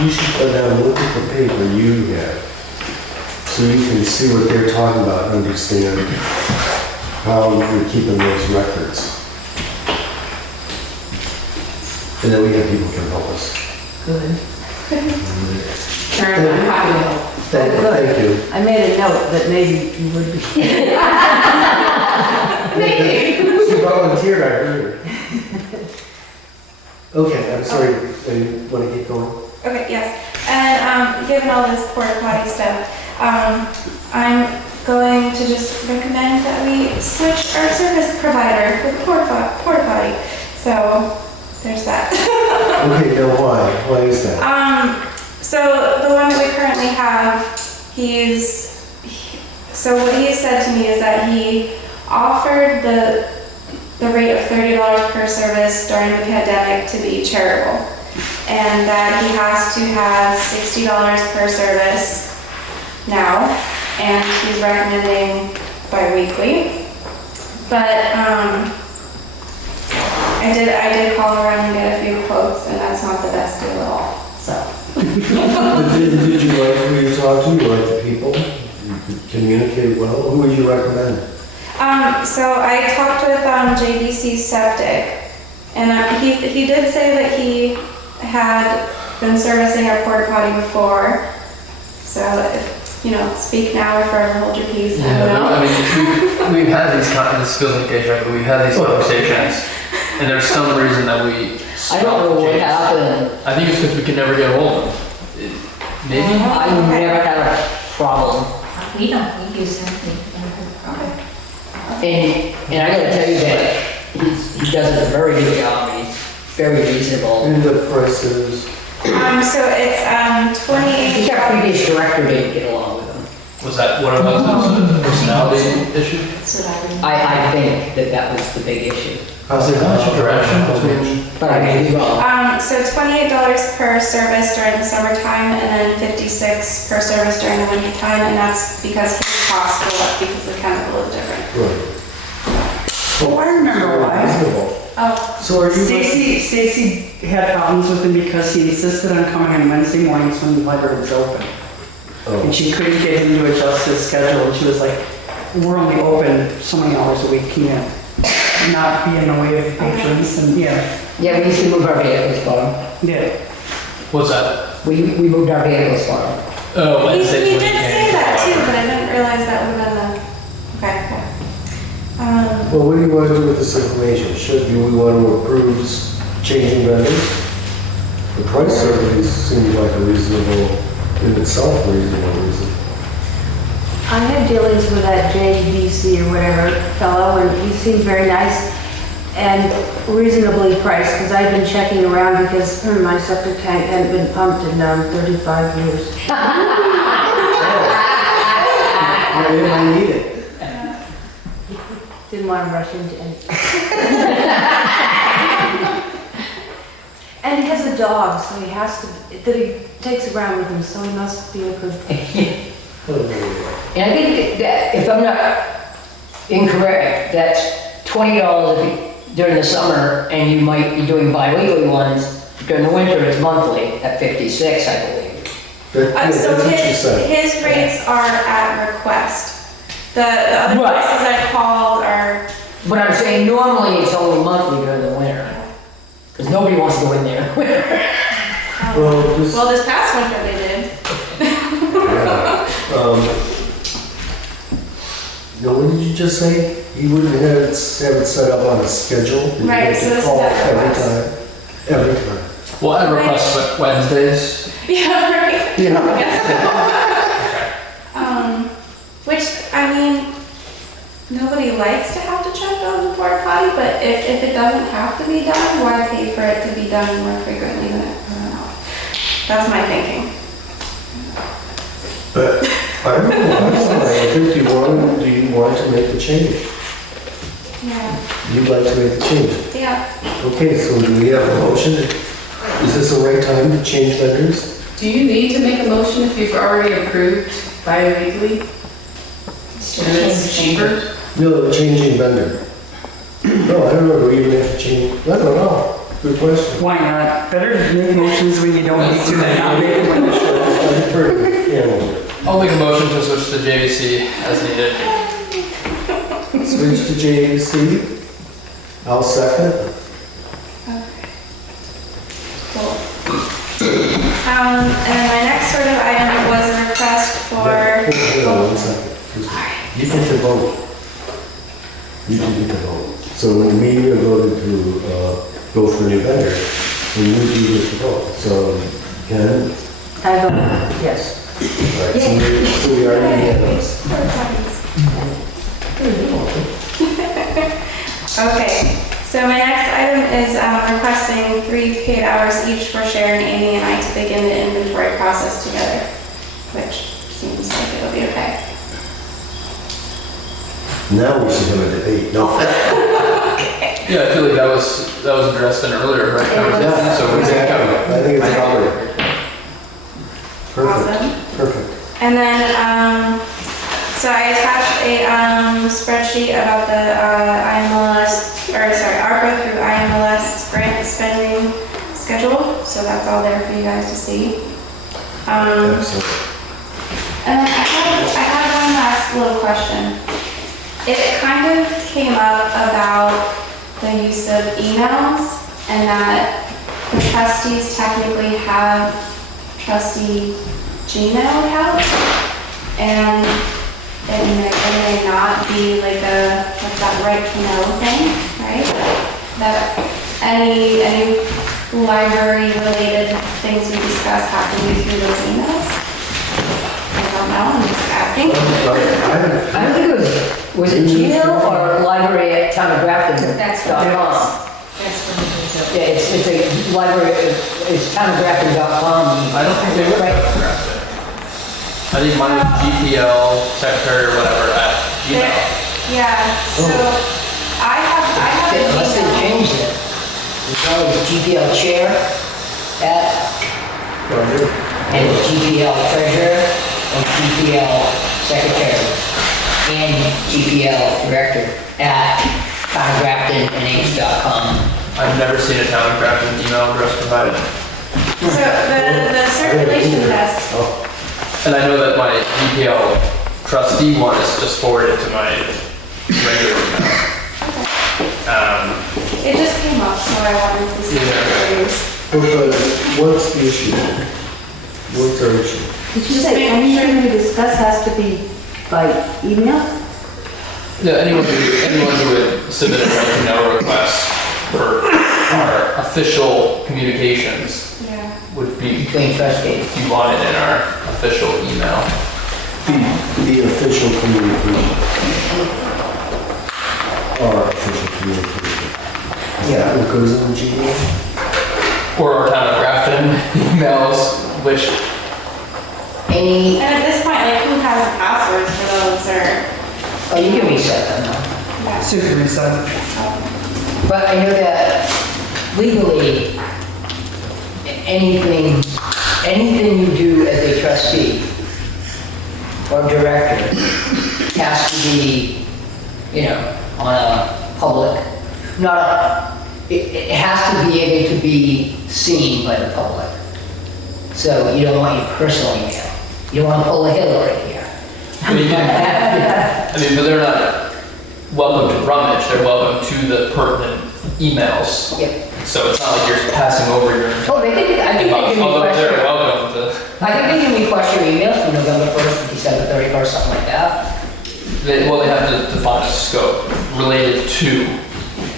You should go down and look at the paper you have, so you can see what they're talking about and understand how you're keeping those records. And then we have people who can help us. Good. Karen, I'm happy to help. Thank you. I made a note that maybe you would be. She volunteered, I heard. Okay, I'm sorry, you want to keep going? Okay, yes. And given all this porta potty stuff, I'm going to just recommend that we switch our service provider for the porta potty. So there's that. Okay, now why? Why is that? So the one that we currently have, so what he said to me is that he offered the rate of $30 per service during the pandemic to be charitable. And that he has to have $60 per service now, and he's recommending bi-weekly. But I did call around and get a few quotes, and that's not the best deal at all, so. But did you like who you talked to? You like the people? You could communicate well? Who would you recommend? So I talked with JBC Septic, and he did say that he had been servicing our porta potty before. So, speak now or forever hold your peace. I don't know. I mean, we've had these, this feels like deja vu, but we've had these conversations, and there's some reason that we I don't know what stopped happened. I think it's because we can never get a hold of them. Maybe? I never had a problem. We don't, we use something. And I gotta tell you that he does a very good job. He's very reasonable. And the prices? So it's I 28. think our previous director didn't get along with him. Was that one of those personality issue? That's what I would. I think that was the big issue. How's it Not your direction between. But I may be wrong. So $28 per service during the summertime, and then $56 per service during the winter time, and that's because his costs go up because the chemical is different. Right. Oh, I remember why. Reasonable. Oh, So are you? Stacy had problems with him because he insisted on coming on Wednesday mornings when the library was open. Oh. And she couldn't get him to adjust his schedule, and she was like, we're only open so many hours a week, can you not be in the way of patrons? And yeah, Yeah, we used to move our vehicles for him. yeah. What's that? We moved our vehicles for him. Oh, he Wednesdays did when you say came. that too, but I didn't realize that would have been the, okay. Well, what do you want to do with this information? Do we want to approve changing vendors? The price certainly seems like a reasonable, in itself, reasonable reason. I had dealings with that JBC or whatever fellow, and he seemed very nice and reasonably priced, because I've been checking around because my septic tank hadn't been pumped in 35 years. Maybe I need it. Didn't want to rush into anything. And he has a dog, so he has to, that he takes around with him, so he must be a good. And I think that, if I'm not incorrect, that's $20 during the summer, and you might be doing bi-weekly ones. During the winter, it's monthly at $56, I believe. That's So what you said. his rates are at request. The other Right. places I've called are, But I'm saying normally it's only monthly during the winter. Because nobody wants to go in there in the winter. Well, this, well, this past winter they did. yeah. No, what did you just say? You wouldn't have it set up on a schedule? that you Right, have so to this is call that every request. time? Every time. Well, I request Wednesdays. Yeah, right. Yeah. I guess so. Which, I mean, nobody likes to have to check on the porta potty, but if it doesn't have to be done, why pay for it to be done more frequently than it? I don't know. That's my thinking. But I don't know, I think you want to make the change. Yeah. You'd like to make the change. Yeah. Okay, so do we have a motion? Is this the right time to change vendors? Do you need to make a motion if you've already approved bi-weekly? And it's cheaper? No, changing vendor. No, I don't know, do we even have to change? I don't know. Good question. Why not? Better to make motions when you don't need to than not make them when you should. I'll make a motion to switch to JVC as needed. Switch to JAC. I'll second. Cool. And then my next sort of item was a request for. Hold on 1 second. You get to vote. You get to vote. So when we voted to go for a new vendor, then you get to vote. So, Ken? I vote yes. All right, so we are unanimous. Okay, so my next item is requesting 3 paid hours each for Sharon, Amy, and I to begin the inventory process together, which seems like it'll be okay. Now we should have a debate. No. Yeah, I feel like that was addressed in earlier, right? Yeah, So we're exactly. I think it's covered. Awesome. Perfect. Perfect. And then, so I attached a spreadsheet about the ARPA through IMLS grant spending schedule. So that's all there for you guys to see. Excellent. And then I had one last little question. It kind of came up about the use of emails and that the trustees technically have trustee Gmail account, and it may not be like what's that right to know thing, right? That any library related things we discuss have to be through those emails? I don't know, I'm just asking. I don't think was it Gmail or library at townofgrafton.com? That's what it is. That's what it is. Yeah, it's a library, it's townofgrafton.com. I don't think they would Right. have addressed it. I think mine was GPL, secretary, or whatever, at Gmail. Yeah, so I have an Unless they email. changed it. It's always GPL chair and GPL treasurer and GPL secretary and GPL director at townofgraftonnh.com. I've never seen a town of Grafton email address provided. So the circulation test, And I know that my GPL trustee one is just forwarded to my regular email. it just came up, so I wanted to see what it is. But what's the issue? What's our issue? Did you say anything we discuss has to be by email? Yeah, anyone who would submit a right to know request for our official communications Yeah. would be Between trustees. wanted in our official email. The official communication. Our official communication. Yeah, what goes in the Gmail? Or our town of Grafton emails, which Any, And at this point, like, who has the passwords for those, or? oh, you can reset them though. Yeah. Super reset. But I know that legally, anything you do as a trustee or director has to be, on a public, it has to be able to be seen by the public. So you don't want your personal email. You don't want to pull a Hillary here. but you can, but they're not welcome to rummage, they're welcome to the pertinent emails. Yeah. So it's not like you're passing over your Oh, I think they inbox, can although request they're your, welcome to. I think they can request your emails from November 1st to December 31st, something like that. They have to define a scope related to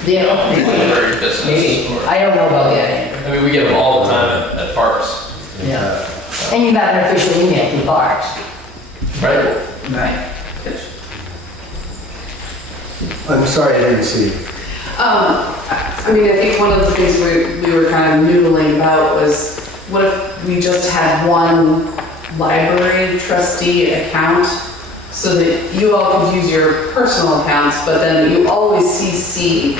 Yeah, the library business. maybe. or- I don't know about that, Andrew. I mean, we get them all the time at parks, Yeah. And you have an official email from Parks. right? Right. I'm sorry, I didn't see. I mean, I think one of the things we were kind of noodling about was, what if we just had one library trustee account so that you all could use your personal accounts, but then you always CC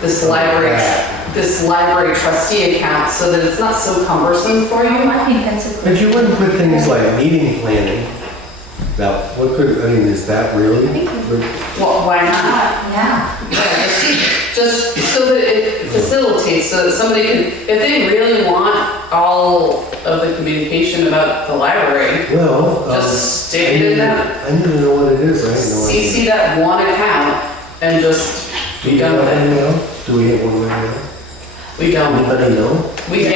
this library trustee account so that it's not so cumbersome for you? I think that's a good. But you wouldn't put things like meeting planning. Now, what could, I mean, is that really? Well, why not? Yeah. Yeah, just so that it facilitates, so that somebody can, if they really want all of the communication about the library, Well, just stick it in that, I need to know what it is, I have no idea. CC that one account and just Do be you done have with one it. now? Do we have one right now? We don't, Anybody know? we don't.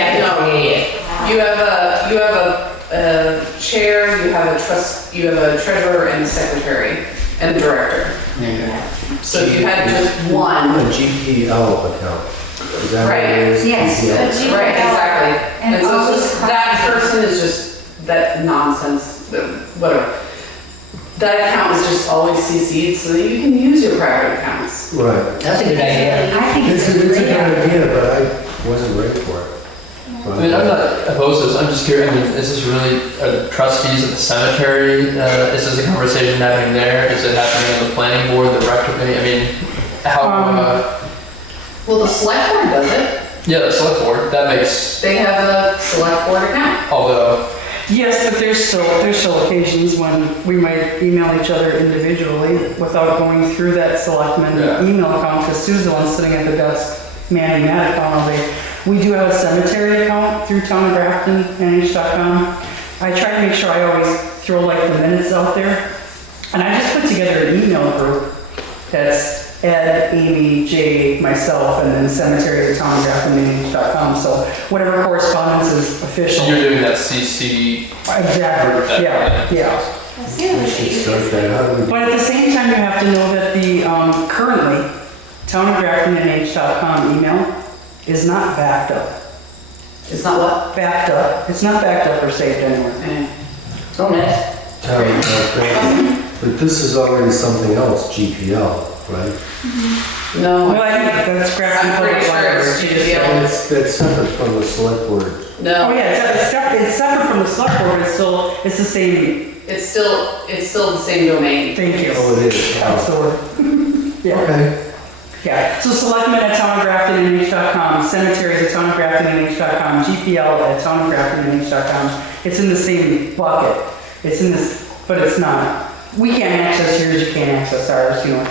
You have a chair, you have a treasurer and a secretary and a director. So if you had just one, A GPL account. Is that what Right. it is? Yes. GPL? right, exactly. And And so all it's just, these that copies. person is just, that nonsense, whatever. That account is just always CC'd so that you can use your private accounts. Right. That's a good idea. I think It's it's a a great idea. good idea, but I wasn't ready for it. I mean, I'm not opposed to this, I'm just curious, I mean, is this really, are the trustees of the cemetery, is this a conversation happening there? Is it happening on the planning board, the rec committee, I mean, how, Well, the select board does it. yeah, the select board, that makes, They have a select board account. although, Yes, but there's still occasions when we might email each other individually without going through that selectman Yeah. email account, because Sue's the one sitting at the desk manning that account all day. We do have a cemetery account through Town of Grafton, NH.com. I try to make sure I always throw like the minutes out there. And I just put together an email group that's Ed, Amy, Jay, myself, and then cemetery at Town of Grafton, NH.com. So whatever correspondence is official. so you're doing that CC. Exactly, yeah. I see what We should start that. How do we? But at the same time, you have to know that the, currently, townofgraftonnh.com email is not backed up. It's not what? Backed up. It's not backed up or saved anywhere. Oh, nice. But this is already something else, GPL, right? No. Well, I think that's Grafton I'm pretty Public sure Library. it's She just GPL. said That's separate from the select board. Oh, No, yeah, it's separate from the select board, it's the same, it's still the same domain. thank you. Oh, it is. That's the word. Yeah. Okay. Yeah, so selectmen at townofgraftonnh.com, cemeteries at townofgraftonnh.com, GPL at townofgraftonnh.com. It's in the same bucket. It's in this, but it's not. We can't access yours, you can't access ours, you know,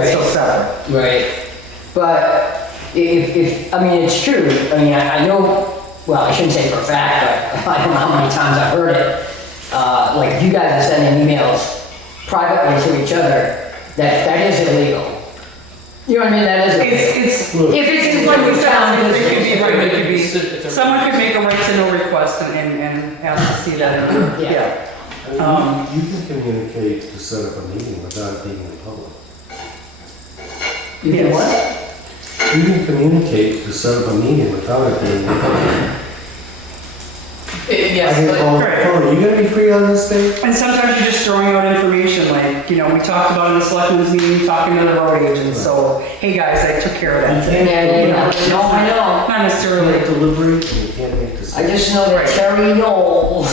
it's still separate. Right. But if, I mean, it's true. I mean, I know, well, I shouldn't say for a fact, but I don't know how many times I've heard it. Like, if you guys are sending emails privately to each other, that is illegal. You know what I mean? That is illegal. It's, If it's like we found, it could be, right, it could It's a- be, someone could make a right to know request and ask to see that. Yeah. You can communicate to set up a meeting without it being in public. You can what? You can communicate to set up a meeting without it being in public. I Yes, get but called, Right. "Oh, you gonna be free on this day?" And sometimes you're just throwing out information, like, you know, we talked about in the selectmen's meeting, talking to the road agent, so, hey guys, I took care of that. Yeah. No, I know. Not You necessarily. make delivery and you can't make I decisions. just know that Terry Knowles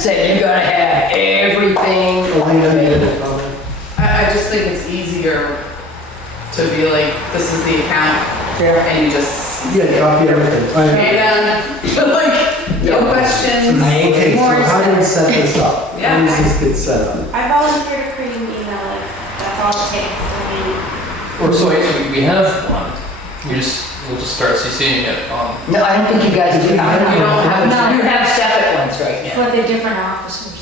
said you gotta have everything. Oh, yeah, yeah. I just think it's easier to be like, this is the account, and you just Yeah, copy everything. pay them, like, no questions. Okay, so how do we set this up? How Yeah. does this get set up? I volunteer to create an email list. That's all it takes. or so we have one, we'll just start CCing it on. No, I don't think you guys do. We don't have- No, you have separate ones right now. For the different officers.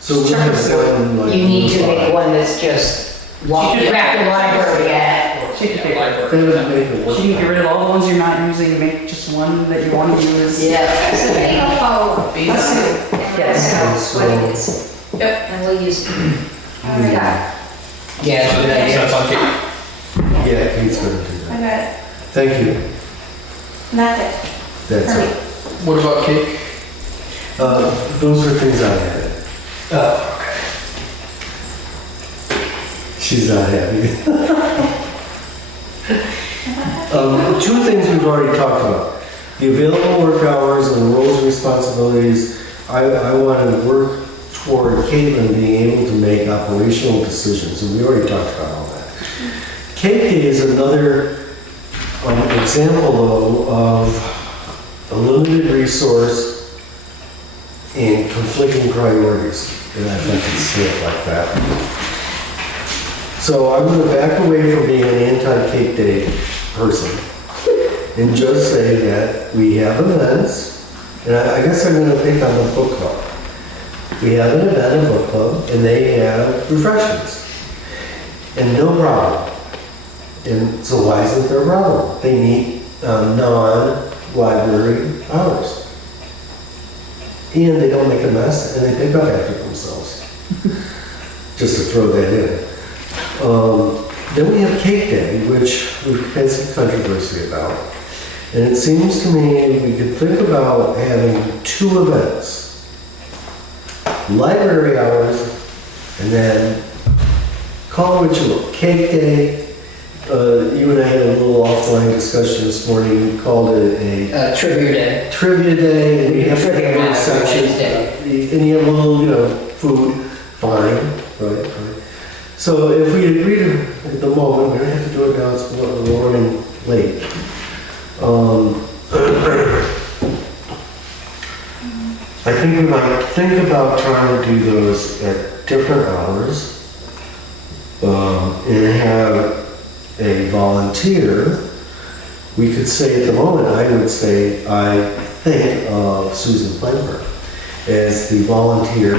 So we have one like. You need to make one that's just walk the Grafton Library at. She could take Library. They would make it work. She can get rid of all the ones you're not using, make just one that you want to use. Yeah. So they will follow up. Be Let's done. see. And let Yes. us know what it is. Yep. And we'll use Pete. All right, Yeah, So it's a good idea. that's on Kate. Yeah, Kate's gonna do I that. got it. Thank you. And that's it. That's For it. me. What about cake? Those are things I had. Oh, okay. She's not happy. Two things we've already talked about. The available work hours and the roles and responsibilities. I want to work toward Caitlin being able to make operational decisions, and we already talked about all that. Cake Day is another example though of a limited resource and conflicting priorities, and I can say it like that. So I'm going to back away from being an anti-Cake Day person and just say that we have events, and I guess I'm going to pick on the book club. We have an event in book club, and they have refreshments, and no problem. And so why isn't there a problem? They meet non-library hours. And they don't make a mess, and they pick up after themselves. Just to throw that in. Then we have Cake Day, which we've had some controversy about. And it seems to me we could think about having two events. Library hours, and then call it what you will. Cake Day. You and I had a little offline discussion this morning. We called it a Trivia day. trivia day. And we have Trivia a little night, section. Wednesday. And you have a little, food. Fine, right? So if we agree to, at the moment, we don't have to do it now. It's we're running late. I think we might think about trying to do those at different hours and have a volunteer. We could say at the moment, I would say, I think of Susan Piper as the volunteer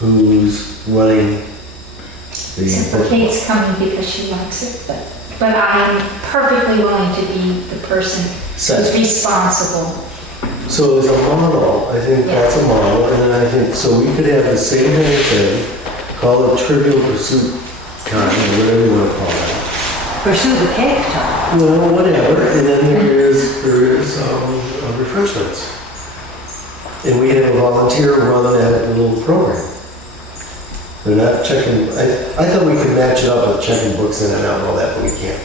who's running the So book club. Kate's coming because she likes it, but I'm perfectly willing to be the person who's Set. responsible. So as a model, I think that's a model, and then I think, so we could have the same kind of thing, call it Trivial Pursuit time, or whatever you want to call it. Pursue the cake time. Well, whatever, and then there is refreshments. And we have a volunteer run that little program. They're not checking, I thought we could match it up with checking books in and out and all that, but we can't.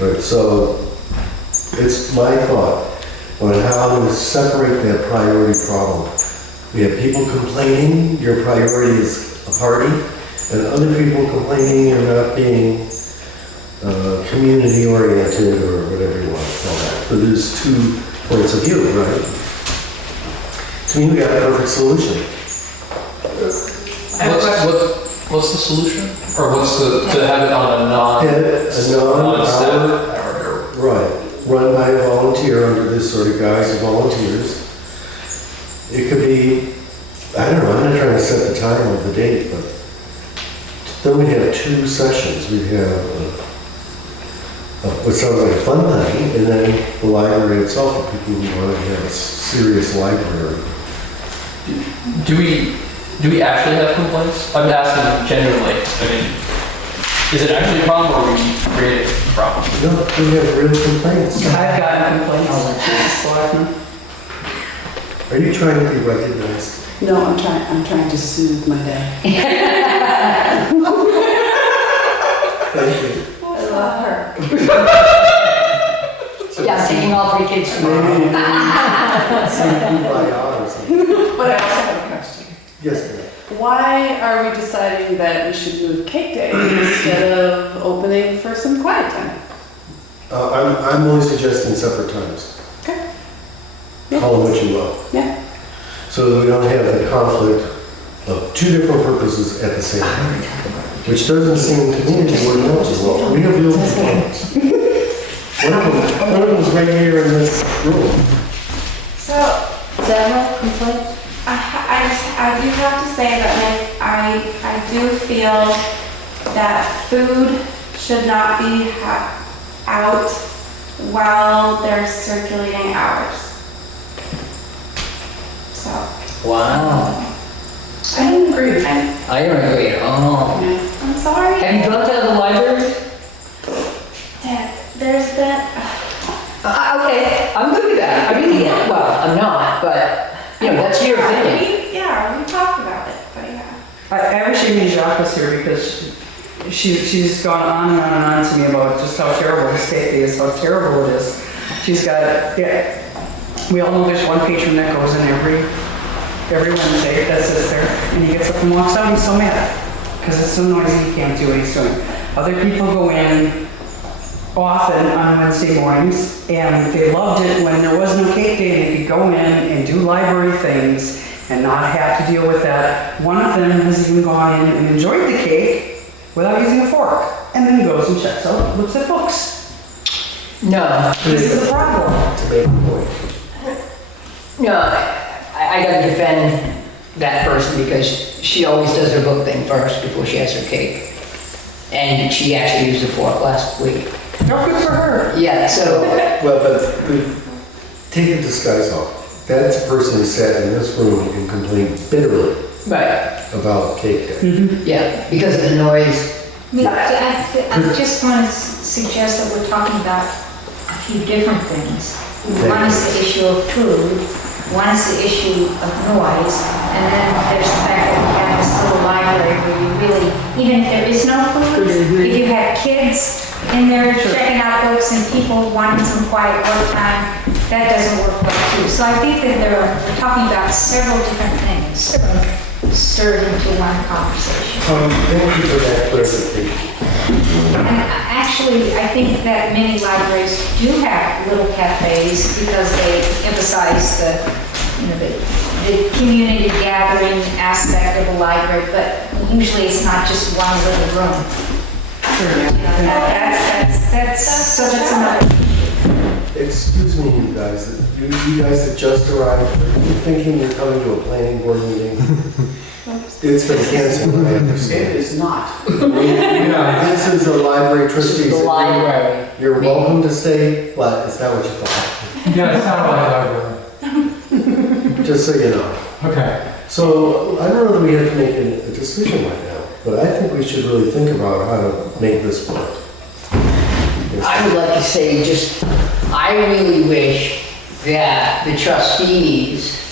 Right, so it's my thought on how to separate that priority problem. We have people complaining your priority is a party, and other people complaining you're not being community oriented or whatever you want to call that. But there's 2 points of view, right? To me, we got a perfect solution. What's the solution? Or what's to have it on a non-staff hour? Right, run by a volunteer under this sort of guise of volunteers. It could be, I don't know, I'm not trying to set the time of the date, but then we'd have 2 sessions. We'd have what sounds like a fun thing, and then the library itself for people who want to have a serious library. Do we actually have complaints? I'm asking genuinely. I mean, is it actually a problem or are we creating a problem? No, we have real complaints. I've gotten complaints as a selectman. Are you trying to be recognized? No, I'm trying to soothe my day. Thank you. I love her. Yeah, I'm taking all 3 kids tomorrow. Maybe by hours. But I also have a question. Yes, ma'am. Why are we deciding that we should move Cake Day instead of opening for some quiet time? I'm only suggesting separate times. Okay. Call them what you will. Yeah. So that we don't have the conflict of 2 different purposes at the same time. Which doesn't seem to me to work out as well. We have real complaints. One of them is right here in this room. So, Is that a complaint? I do have to say that I do feel that food should not be out while there's circulating hours. So. Wow. I don't agree. I don't agree at all. I'm sorry. Have you gone to the library? Dad, there's been, Okay, I'm good with that. I really am. Well, I'm not, but, you know, that's your opinion. yeah, we talked about it, but yeah. I wish Amy Jacques was here because she's gone on and on and on to me about just how terrible this cake is, how terrible it is. She's got, yeah, we all know there's one patron that goes in every Wednesday that sits there, and he gets up and walks out, he's so mad, because it's so noisy, he can't do what he's doing. Other people go in often on Wednesday mornings, and they loved it when there was no cake day, and they could go in and do library things and not have to deal with that. One of them has even gone in and enjoyed the cake without using a fork, and then goes and checks out, looks at books. No, This is a problem. To make a point. no, I gotta defend that person because she always does her book thing first before she has her cake. And she actually used a fork last week. No, good for her. Yeah, so, Well, but take the disguise off. That's a person who sat in this room and complained bitterly right, about cake day. yeah, because of the noise. I just want to suggest that we're talking about a few different things. One is the issue of food, one is the issue of noise, and then there's the fact that we have this little library where you really, even if there is no food, if you have kids in there checking out books and people wanting some quiet work time, that doesn't work well too. So I think that we're talking about several different things stirred into one conversation. Thank you for that clarification. And actually, I think that many libraries do have little cafes because they emphasize the community gathering aspect of the library, but usually it's not just one little room. That's another. Excuse me, you guys, you guys that just arrived, are you thinking you're coming to a planning board meeting? It's been canceled, I understand. It is not. This is a library trustees. The library. You're welcome to stay, but is that what you thought? Yeah, it's not really library. Just so you know. Okay. So I don't know that we have to make a decision right now, but I think we should really think about how to make this work. I would like to say just, I really wish that the trustees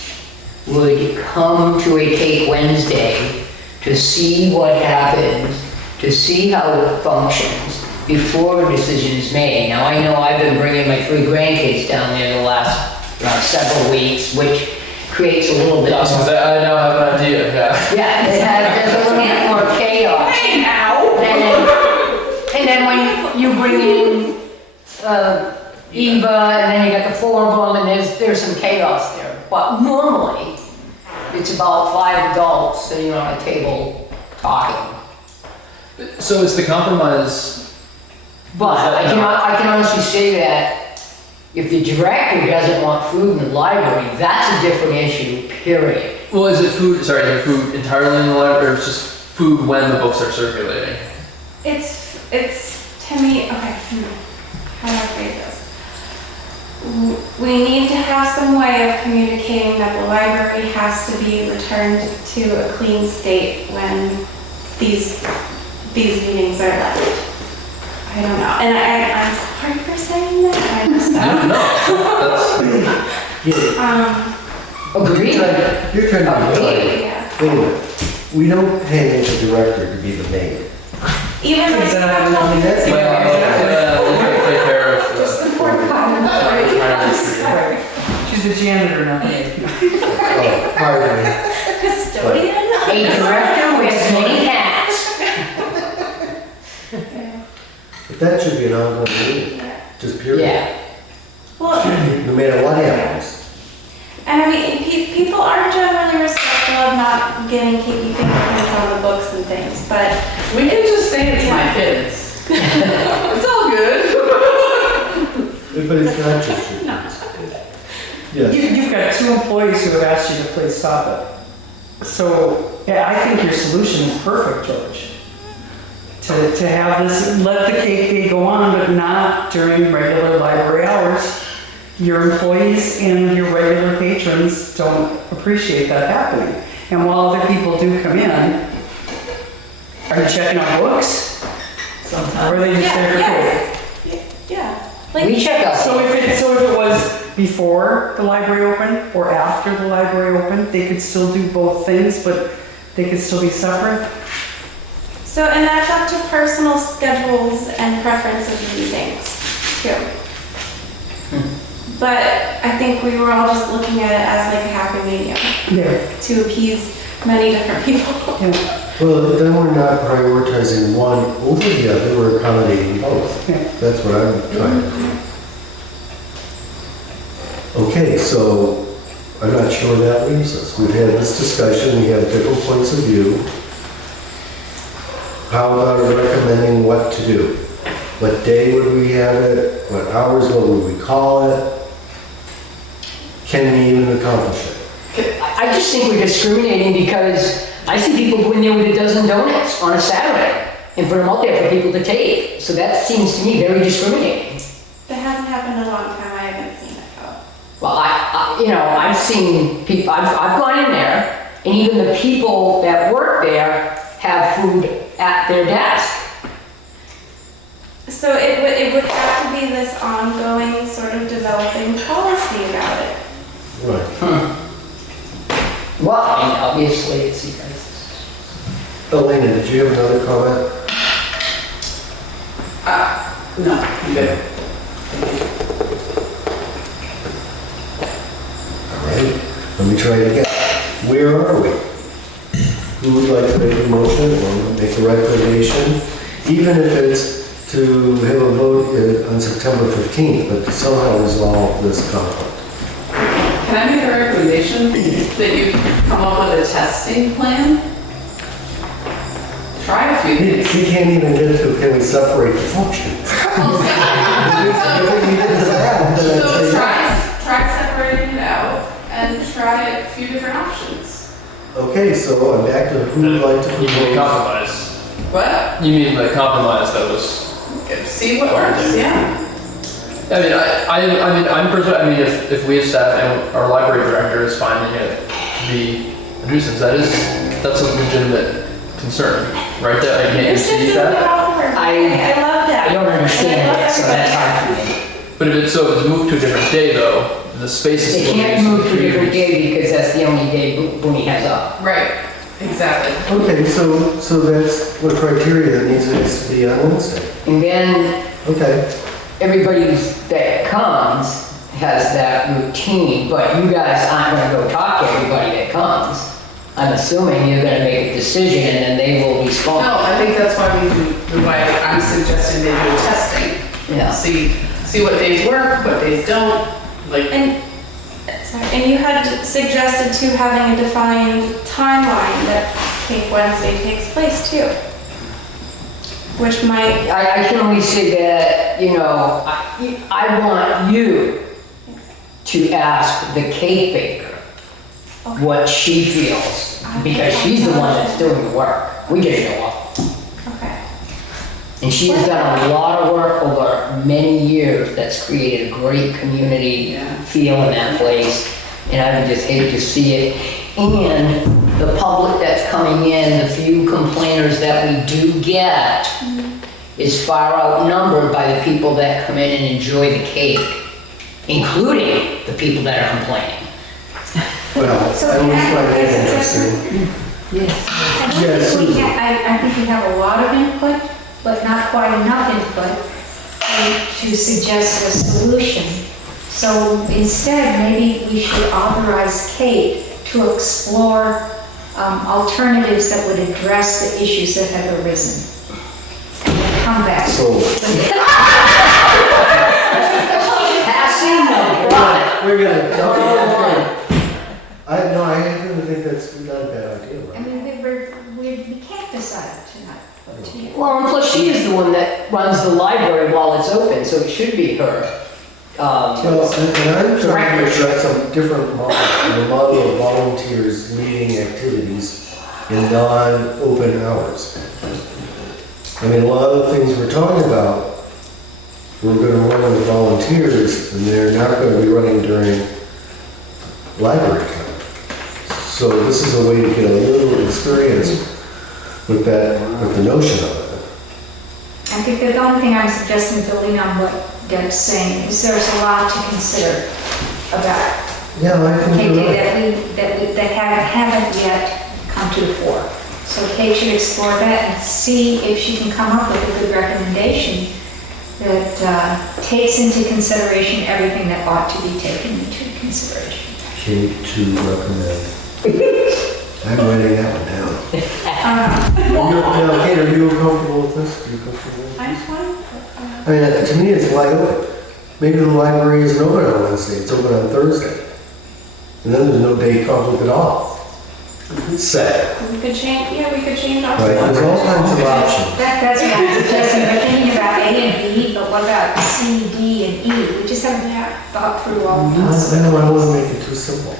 would come to a Cake Wednesday to see what happens, to see how it functions before a decision is made. Now, I know I've been bringing my 3 grandkids down there the last several weeks, which creates a little bit So more. I now have an idea, yeah. Yeah, there's a little bit more chaos. Hey, now! And then when you bring in Eva, and then you got the 4 of them, and there's some chaos there. But normally, it's about 5 adults sitting around a table talking. So is the compromise, But I can honestly say that if the director doesn't want food in the library, that's a different issue, period. well, is it food, sorry, is it food entirely in the library, or is it just food when the books are circulating? It's, to me, okay, how do I phrase this? We need to have some way of communicating that the library has to be returned to a clean state when these meetings are left. I don't know, and I'm sorry for saying that, I just, No, Agreed. You're trying to be like, yeah. wait a minute, we don't pay the director to be the maid. Even like. That's take care of She's the janitor now. Oh, pardon me. Custodian? A director wears many hats. But that should be an ongoing meeting, just period. Yeah. Well, No matter what happens. and I mean, people are generally respectful of not getting keeping fingerprints on the books and things, but We can just say it's my kids. It's all good. But it's not just your Yes. You've got 2 employees who have asked you to please stop it. So, yeah, I think your solution is perfect, George. To have this, let the cake day go on, but not during regular library hours. Your employees and your regular patrons don't appreciate that happening. And while other people do come in, are you checking on books? Sometimes. Or are they just there for food? Yeah. Like, We check out. So if it was before the library opened or after the library opened, they could still do both things, but they could still be separate? so, and that's up to personal schedules and preferences and things, too. But I think we were all just looking at it as like a happy medium Yeah. to appease many different people. Well, then we're not prioritizing one over the other, we're accommodating both. Yeah. That's what I'm trying to do. Okay, so I'm not sure where that leaves us. We've had this discussion, we have different points of view. How about recommending what to do? What day would we have it? What hours, what would we call it? Can we even accomplish it? I just think we're discriminating because I see people go in there with a dozen donuts on a Saturday and put them out there for people to take. So that seems to me very discriminating. That hasn't happened in a long time. I haven't seen it though. Well, I've seen people, I've gone in there and even the people that work there have food at their desk. So it would have to be this ongoing sort of developing policy about it. Right. Well, I mean, obviously it's you guys. Elena, did you have another comment? No, I'm good. All right, let me try it again. Where are we? Who would like to make a motion or make a recommendation? Even if it's to have a vote on September 15th, but to somehow resolve this conflict. Can I make a recommendation that you come up with a testing plan? Try a few He things. he can't even get to, can we separate the functions? If we get to that, then I'd So say try separating it out and try a few different options. okay, so I'm back to who would like to You mean propose. compromise? What? You mean the compromise that was? See what works, yeah. If we as staff and our library director is finding it to be a nuisance, that's a legitimate concern, right? That I can't Nuisance see is that. the wrong word. I love that. I don't understand it, so that's hard for me. But if it's moved to a different day though, the space is They still can't used move for to a different communities. day because that's the only day Booney has up. Right, exactly. Okay, so that's what criteria that needs to be on Wednesday. And then Okay, everybody that comes has that routine, but you guys aren't gonna go talk to everybody that comes. I'm assuming you're gonna make a decision and then they will No, respond. I think that's why why I'm suggesting they do testing. Yeah. See what days work, what days don't, like. And, sorry, and you had suggested too having a defined timeline that Pink Wednesday takes place too. Which might, I can only say that, I want you to ask the cake baker what she feels, because she's the one that's doing the work. We just show up. okay. And she has done a lot of work over many years that's created a great community feel in that place. And I would just hate to see it. And the public that's coming in, the few complainers that we do get is far outnumbered by the people that come in and enjoy the cake, including the people that are complaining. well, So I always can I find that make a interesting. I Yes, think Susan. I think we have a lot of input, but not quite enough input to suggest a solution. So instead, maybe we should authorize Kate to explore alternatives that would address the issues that have arisen. And then come back. So, Passing the buck. we're gonna, I happen to think that's not a bad idea, I right? mean, we can't decide tonight. Up to you. Well, and plus she is the one that runs the library while it's open, so it should be her. Well, and I'm trying to address some different model, the model of volunteers leading activities in non-open hours. I mean, a lot of the things we're talking about, we're gonna run with volunteers, and they're not gonna be running during library time. So this is a way to get a little experience with that, with the notion of it. I think the only thing I'm suggesting, building on what Deb's saying, is there's a lot to consider about Yeah, I think KK you're right. that haven't yet come to the fore. So Kate should explore that and see if she can come up with a good recommendation that takes into consideration everything that ought to be taken into consideration. Kate to recommend. I'm writing that one down. Now, Kate, are you comfortable with this? Are you comfortable? I'm fine. I mean, to me, it's wide open. Maybe the library isn't open on Wednesday, it's open on Thursday. And then there's no day conflict at all. Set, We could change, yeah, we could change our. right? There's all kinds of options. That's what I'm suggesting, we're thinking about A and B, but what about C, D, and E? We just haven't thought through all of I those. don't want to make it too simple.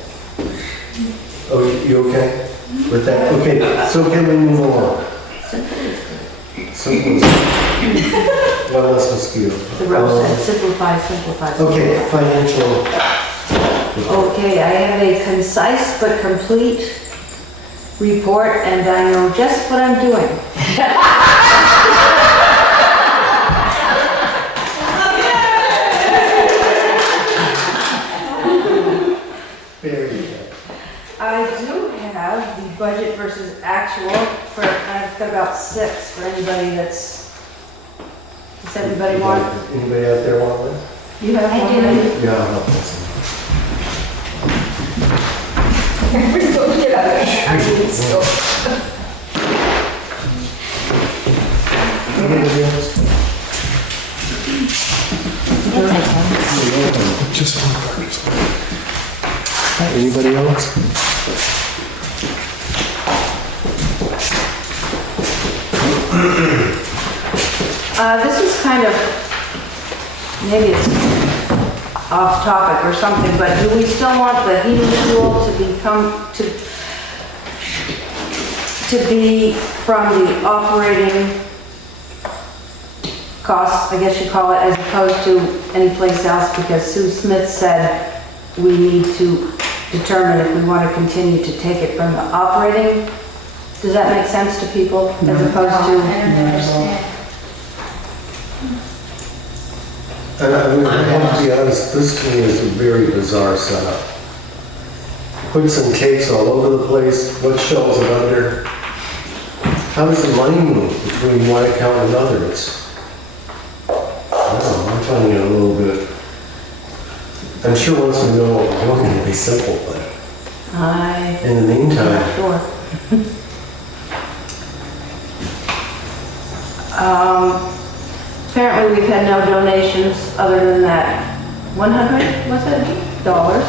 Oh, you okay with that? Okay, so can we move along? Simple. One less mosquito. The rep said simplify, simplify. Okay, financial. Okay, I have a concise but complete report, and I know just what I'm doing. Very good. I do have the budget versus actual for, I've got about 6 for anybody that's, does everybody want? Anybody out there want one? You have I one? do. ready? Yeah, I'll help this. Anybody else? Just one card. Anybody else? This is kind of, maybe it's off topic or something, but do we still want the heating fuel to be from the operating costs, I guess you call it, as opposed to any place else? Because Sue Smith said we need to determine if we want to continue to take it from the operating. Does that make sense to people as opposed I to? don't understand. And I have to be honest, this to me is a very bizarre setup. Puts and takes all over the place, what shelves it under? How does the money move between one account and another? I don't know, I'm finding it a little bit, I'm sure once we know what we're doing, it'll be simple, but in the meantime, Sure. Apparently we've had no donations other than that $100, was it, dollars?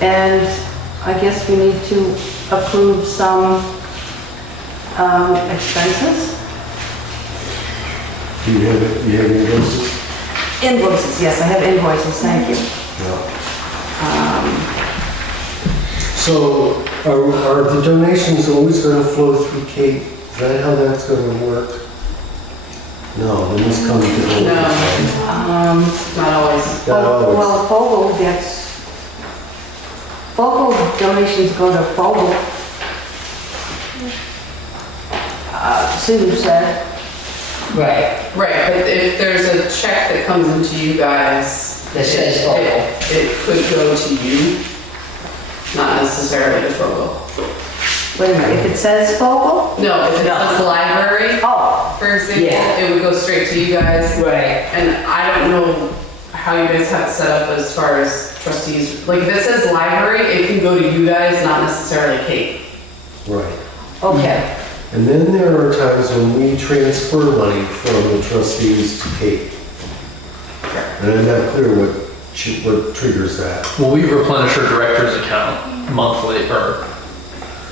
And I guess we need to approve some expenses. do you have invoices? Invoices, yes, I have invoices, thank you. So are the donations always going to flow through Kate? Is that how that's going to work? No, then this comes to the. No, not always. Not always. Well, Fogel gets, Fogel donations go to Fogel. Sue said. Right, Right, but if there's a check that comes into you guys. That says Fogel. It could go to you, not necessarily to Fogel. Wait a minute, if it says Fogel? No, if it says library, Oh, for example, Yeah. it would go straight to you guys. right. And I don't know how you guys have it set up as far as trustees. Like if it says library, it can go to you guys, not necessarily Kate. Right. okay. And then there are times when we transfer money from the trustees to Kate. And I'm not clear what triggers that. Well, we replenish our director's account monthly, or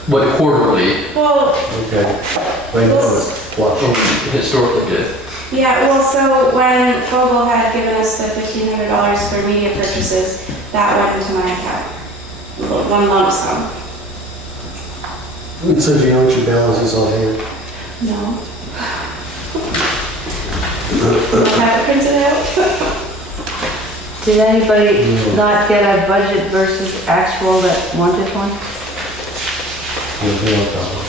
what, quarterly, Well, Okay. I know it's fluctuating. historically did. yeah, well, so when Fogel had given us the $1,500 for media purchases, that went into my account. One lump sum. So do you know what your balance is on hand? No. I have it printed out. Did anybody not get a budget versus actual that wanted one? Yeah, they don't double.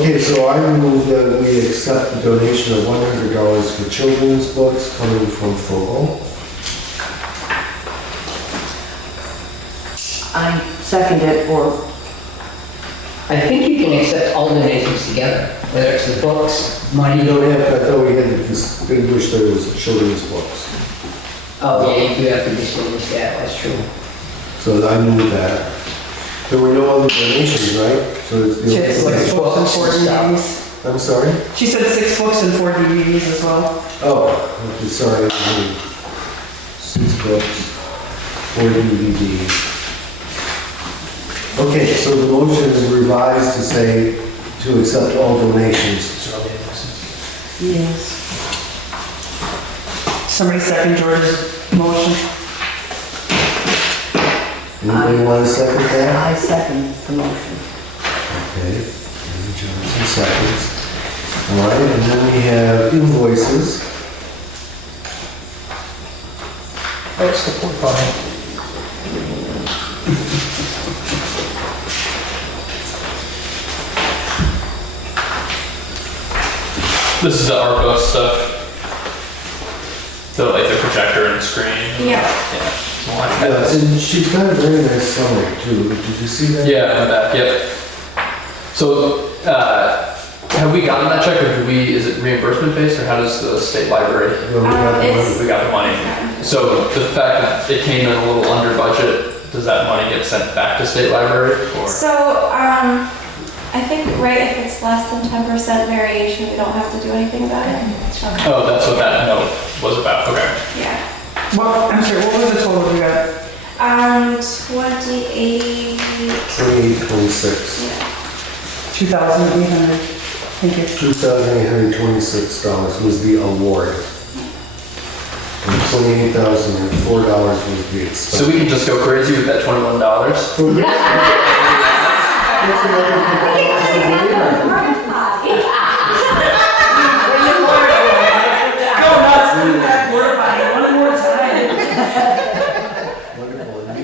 Okay, so I move that we accept the donation of $100 for children's books coming from Fogel. I second it, or I think you can accept all donations together, whether it's the books, You money. don't have, I thought we had to distinguish that it was children's books. Oh, yeah, you do have to distinguish that, that's true. So I move that. There were no other donations, right? So it's She had 6 books and 4 DVDs. I'm sorry? She said 6 books and 4 DVDs as well. Oh, okay, sorry. 6 books, 4 DVDs. Okay, so the motion is revised to say to accept all donations. yes. Somebody second George's motion. Anybody want to second that? I second the motion. Okay, Amy Johnson seconds. All right, and then we have invoices. That's the poor part. This is the ARPA stuff. So like the projector and screen. Yeah. Yeah. Yes, and she's got a very nice summary too. Did you see that? Yeah, on that, yep. So, have we gotten that check or is it reimbursement based or how does the state library? Well, we got the It's- money. We got the money. So the fact that it came in a little under budget, does that money get sent back to state library or? So, I think, right, if it's less than 10% variation, we don't have to do anything about it. Oh, that's what that note was about, okay. Yeah. What, I'm sorry, what was the total we got? 28, 2826. yeah. 2,800. Thank you. $2,826 was the award. And $28,004 was the expense. So we can just go crazy with that $21?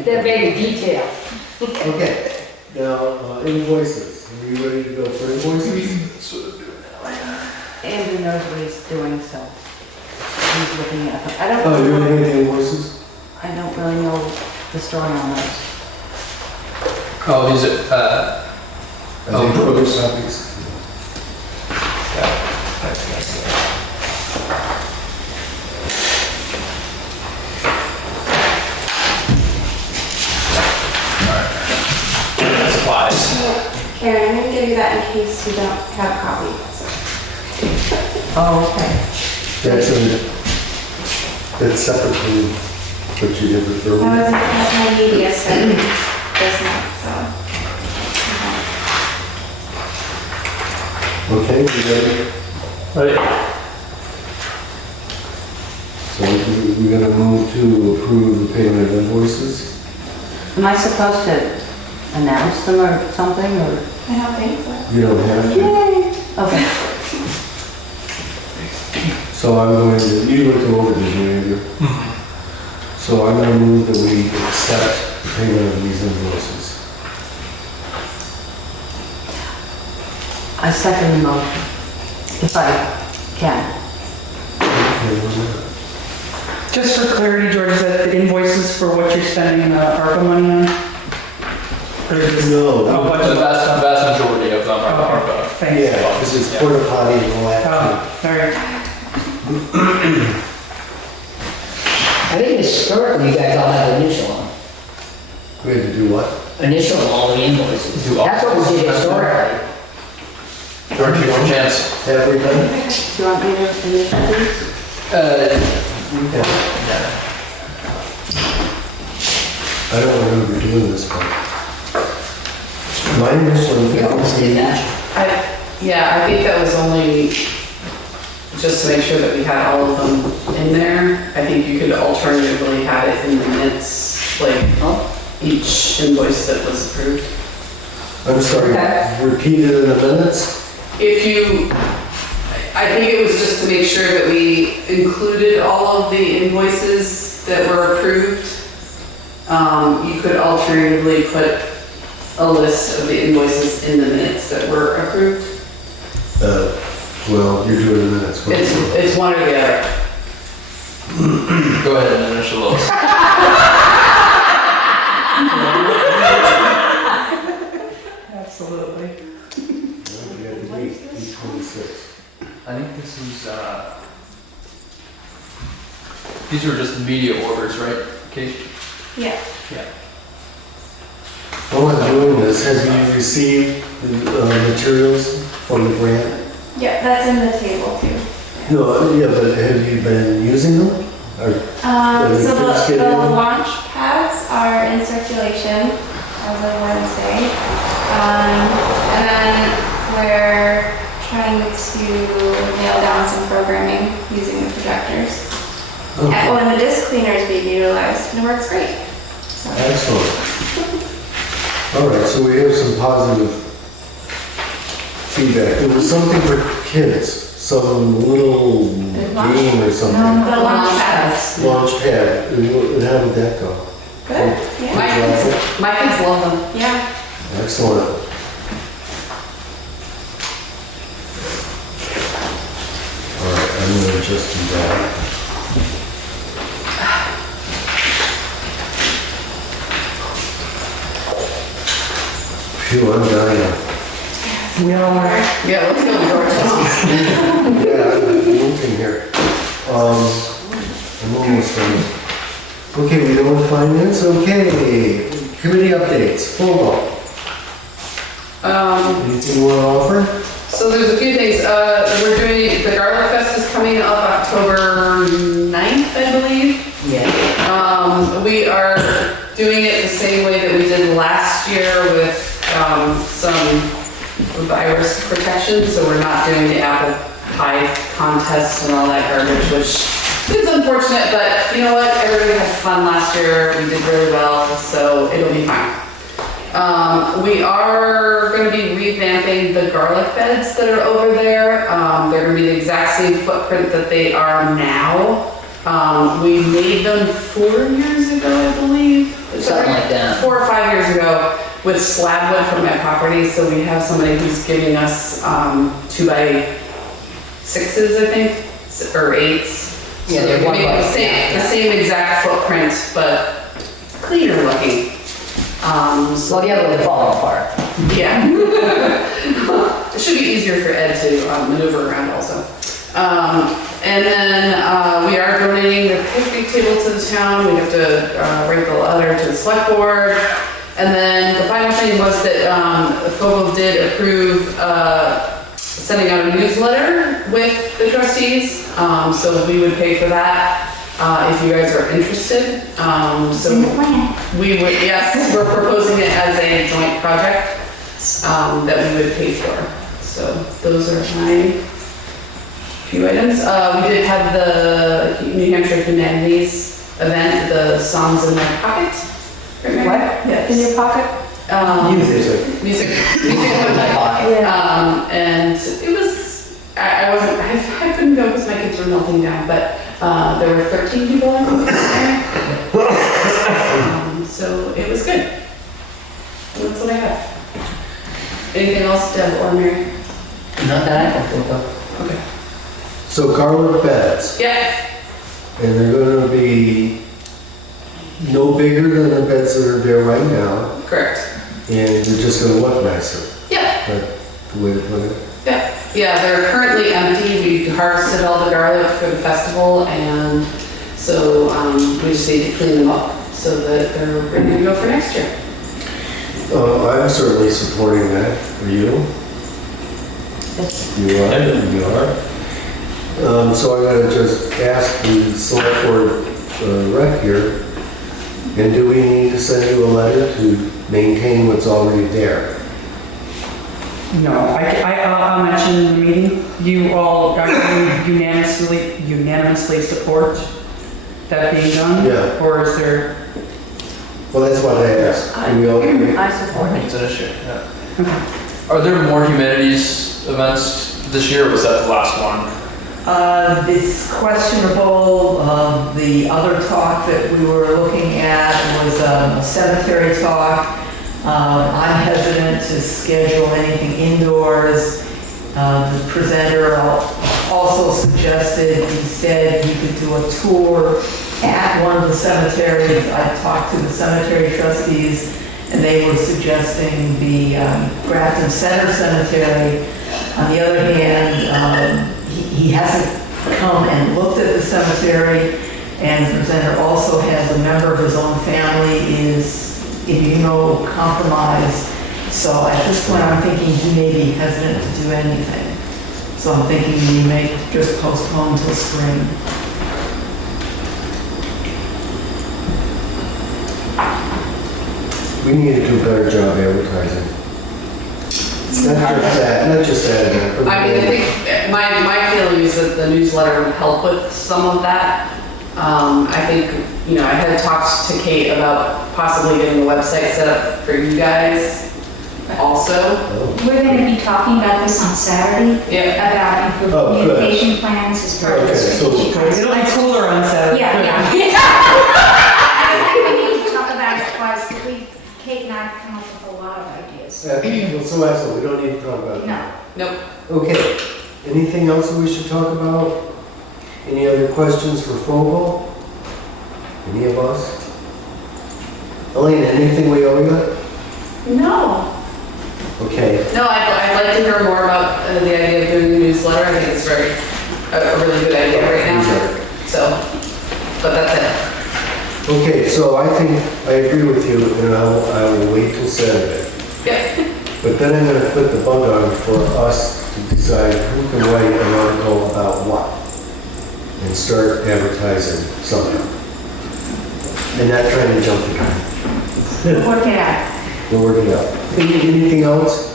They're very detailed. Okay, now invoices. Are you ready to go for invoices? Andrew knows what he's doing, so he's looking at them. I Oh, don't, you're looking at the invoices? I don't really know the story on those. Oh, these are, I think photocopies. supplies. Karen, I'm gonna give you that in case you don't have a copy. Oh, okay. That's separate from what you did with the. That's my media stuff this month, so. Okay, you ready? Right. So we're gonna move to approve the payment of invoices. Am I supposed to announce them or something, or? I don't think so. You don't have to. Okay. So I'm going to, you look over this, Andrew. So I'm gonna move that we accept the payment of these invoices. I second the motion, if I can. Just for clarity, George, is that the invoices for what you're spending the ARPA money on? Or is this- No. Oh, what- The vast majority of them are ARPA. Thanks. Yeah, because it's porta potty and all that. Oh, all right. I think historically, you guys all have initial on. We had to do what? Initial on all the invoices. Do all- That's what we did historically. George, you want a chance? Have we done it? Do you want me to initial these? Okay. I don't remember doing this part. My initial. We almost did that. Yeah, I think that was only just to make sure that we had all of them in there. I think you could alternatively have it in the minutes, like each invoice that was approved. I'm sorry, Okay. repeat it in the minutes? If you, I think it was just to make sure that we included all of the invoices that were approved. You could alternatively put a list of the invoices in the minutes that were approved. Well, you're doing the minutes. It's one or the other. Go ahead and initial those. Absolutely. You got the date, 8/26. I think this is, these were just immediate orders, right, Kate? Yeah. While I'm doing this, have you received the materials from the grant? Yeah, that's in the table too. No, yeah, but have you been using them? Or So first the get in? launch pads are in circulation as of Wednesday. And then we're trying to nail down some programming using the projectors. Okay. And when the disc cleaner is being utilized, and it works great. So, Excellent. All right, so we have some positive feedback. There was something for kids, some little game or something. the launch pads. Launch pad. And how did that go? Good. Yeah. My kids love them. Yeah. Excellent. All right, I'm gonna just do that. Phew, I'm dying. Yeah, let's go to Georgia. Yeah, I'm moving here. I'm almost done. Okay, we don't want finance, okay. Committee updates, full. Anything you want to offer? So there's a few things. We're doing, the Garlic Fest is coming up October 9th, I believe. Yeah. We are doing it the same way that we did last year with some virus protection. So we're not doing the apple pie contest and all that garbage, which is unfortunate, but you know what? Everybody had fun last year. We did really well, so it'll be fine. We are going to be revamping the garlic beds that are over there. They're going to be the exact same footprint that they are now. We made them 4 years ago, I believe. Something like that. 4 or 5 years ago with slab wood from my property. So we have somebody who's giving us 2x6s, I think, or 8s. Yeah, So they're we one make by- the same exact footprint, but cleaner looking. Well, the other one's falling apart. Yeah. It should be easier for Ed to maneuver around also. And then we are donating the picnic table to the town. We have to write the letter to the select board. And then the final thing was that Fogel did approve sending out a newsletter with the trustees. So we would pay for that. If you guys are interested. So we would, yes, we're proposing it as a joint project that we would pay for. So those are my few items. We did have the New Hampshire Humanities event, the Songs in My Pocket. What? Yes. In your pocket? Music in my pocket. And it was, I couldn't go because my kids were melting down, but there were 13 people in there. So it was good. That's what I have. Anything else, Deb or Mary? Not that I can think of. Okay. So garlic beds, Yeah, and they're gonna be no bigger than the beds that are there right now, correct. and they're just gonna look nicer. Yeah, That's the way to put it. yeah, they're currently empty. We harvested all the garlic for the festival, and so we just need to clean them up so that they're ready to go for next year. I'm certainly supporting that. Are you? You are? You are? So I'm gonna just ask the select board rep here, and do we need to send you a letter to maintain what's already there? No, I'll mention in the meeting, you all unanimously support that being done? Yeah. Or is there, Well, that's what I asked. Do we all agree? I support it. It's an issue, yeah. Are there more humanities events this year, or was that the last one? It's questionable. The other talk that we were looking at was a cemetery talk. I'm hesitant to schedule anything indoors. The presenter also suggested instead you could do a tour at one of the cemeteries. I talked to the cemetery trustees, and they were suggesting the Grafton Center Cemetery. On the other hand, he hasn't come and looked at the cemetery, and the presenter also has a member of his own family is immunocompromised. So at this point, I'm thinking he may be hesitant to do anything. So I'm thinking we may just postpone till spring. We need to do a better job advertising. It's not just that. I mean, I think my feeling is that the newsletter would help with some of that. I think, I had talked to Kate about possibly getting a website set up for you guys also. We're going to be talking about this on Saturday. Yeah. About improved Oh, good. communication plans as part of the Okay, so- strategic plan. It'll be cooler on Saturday. Yeah. I think we need to talk about it twice, because Kate and I have come up with a lot of ideas. Well, so excellent, we don't need to talk about it. No. Nope. Okay, anything else that we should talk about? Any other questions for Fogel? Any of us? Elena, anything we owe you? No. Okay, No, I'd like to hear more about the idea of doing the newsletter. I think it's a really good idea right now. So, but that's it. okay, so I think I agree with you, and I will wait till Saturday. Yep. But then I'm gonna put the bug on for us to decide who can write an article about what, and start advertising something. And not trying to jump the gun. Work it out. We'll work it out. Anything else?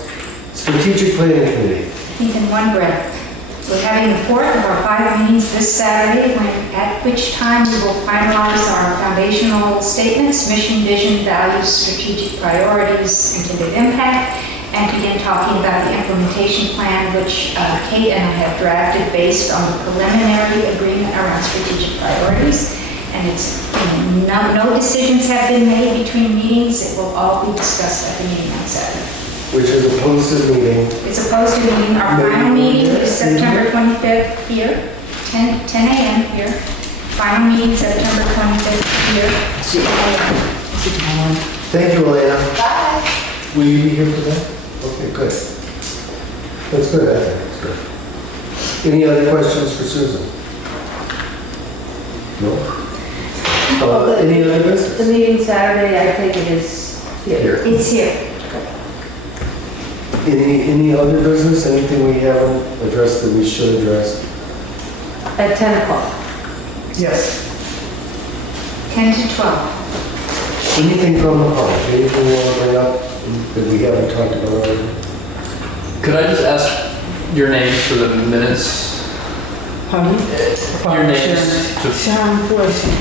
Strategic Planning Committee. I think in one breath. We're having the fourth of our 5 meetings this Saturday, at which time we will finalize our foundational statements, mission, vision, values, strategic priorities, intended impact, and begin talking about the implementation plan, which Kate and I have drafted based on the preliminary agreement around strategic priorities. And it's, no decisions have been made between meetings. It will all be discussed at the meeting on Saturday. Which is a posted meeting. It's opposed to meeting, our final meeting is September 25th here, 10 a.m. here. Final meeting September 25th here, 10 a.m. Thank you, Elena. Bye. Will you be here for that? Okay, good. That's good, I think, that's good. Any other questions for Susan? No? Any other The business? meeting Saturday, I think it is here. It's here. Any other business, anything we haven't addressed that we should address? At 10 o'clock. Yes. 10 to 12. Anything from the public, anything you want to bring up that we haven't talked about already? Could I just ask your names for the minutes? Pardon? Your names to Sharon Forsyth.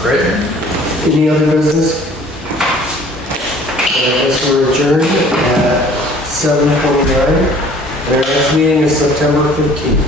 Great. Any other business? I guess we're adjourned at 7:29. And our next meeting is September 15th.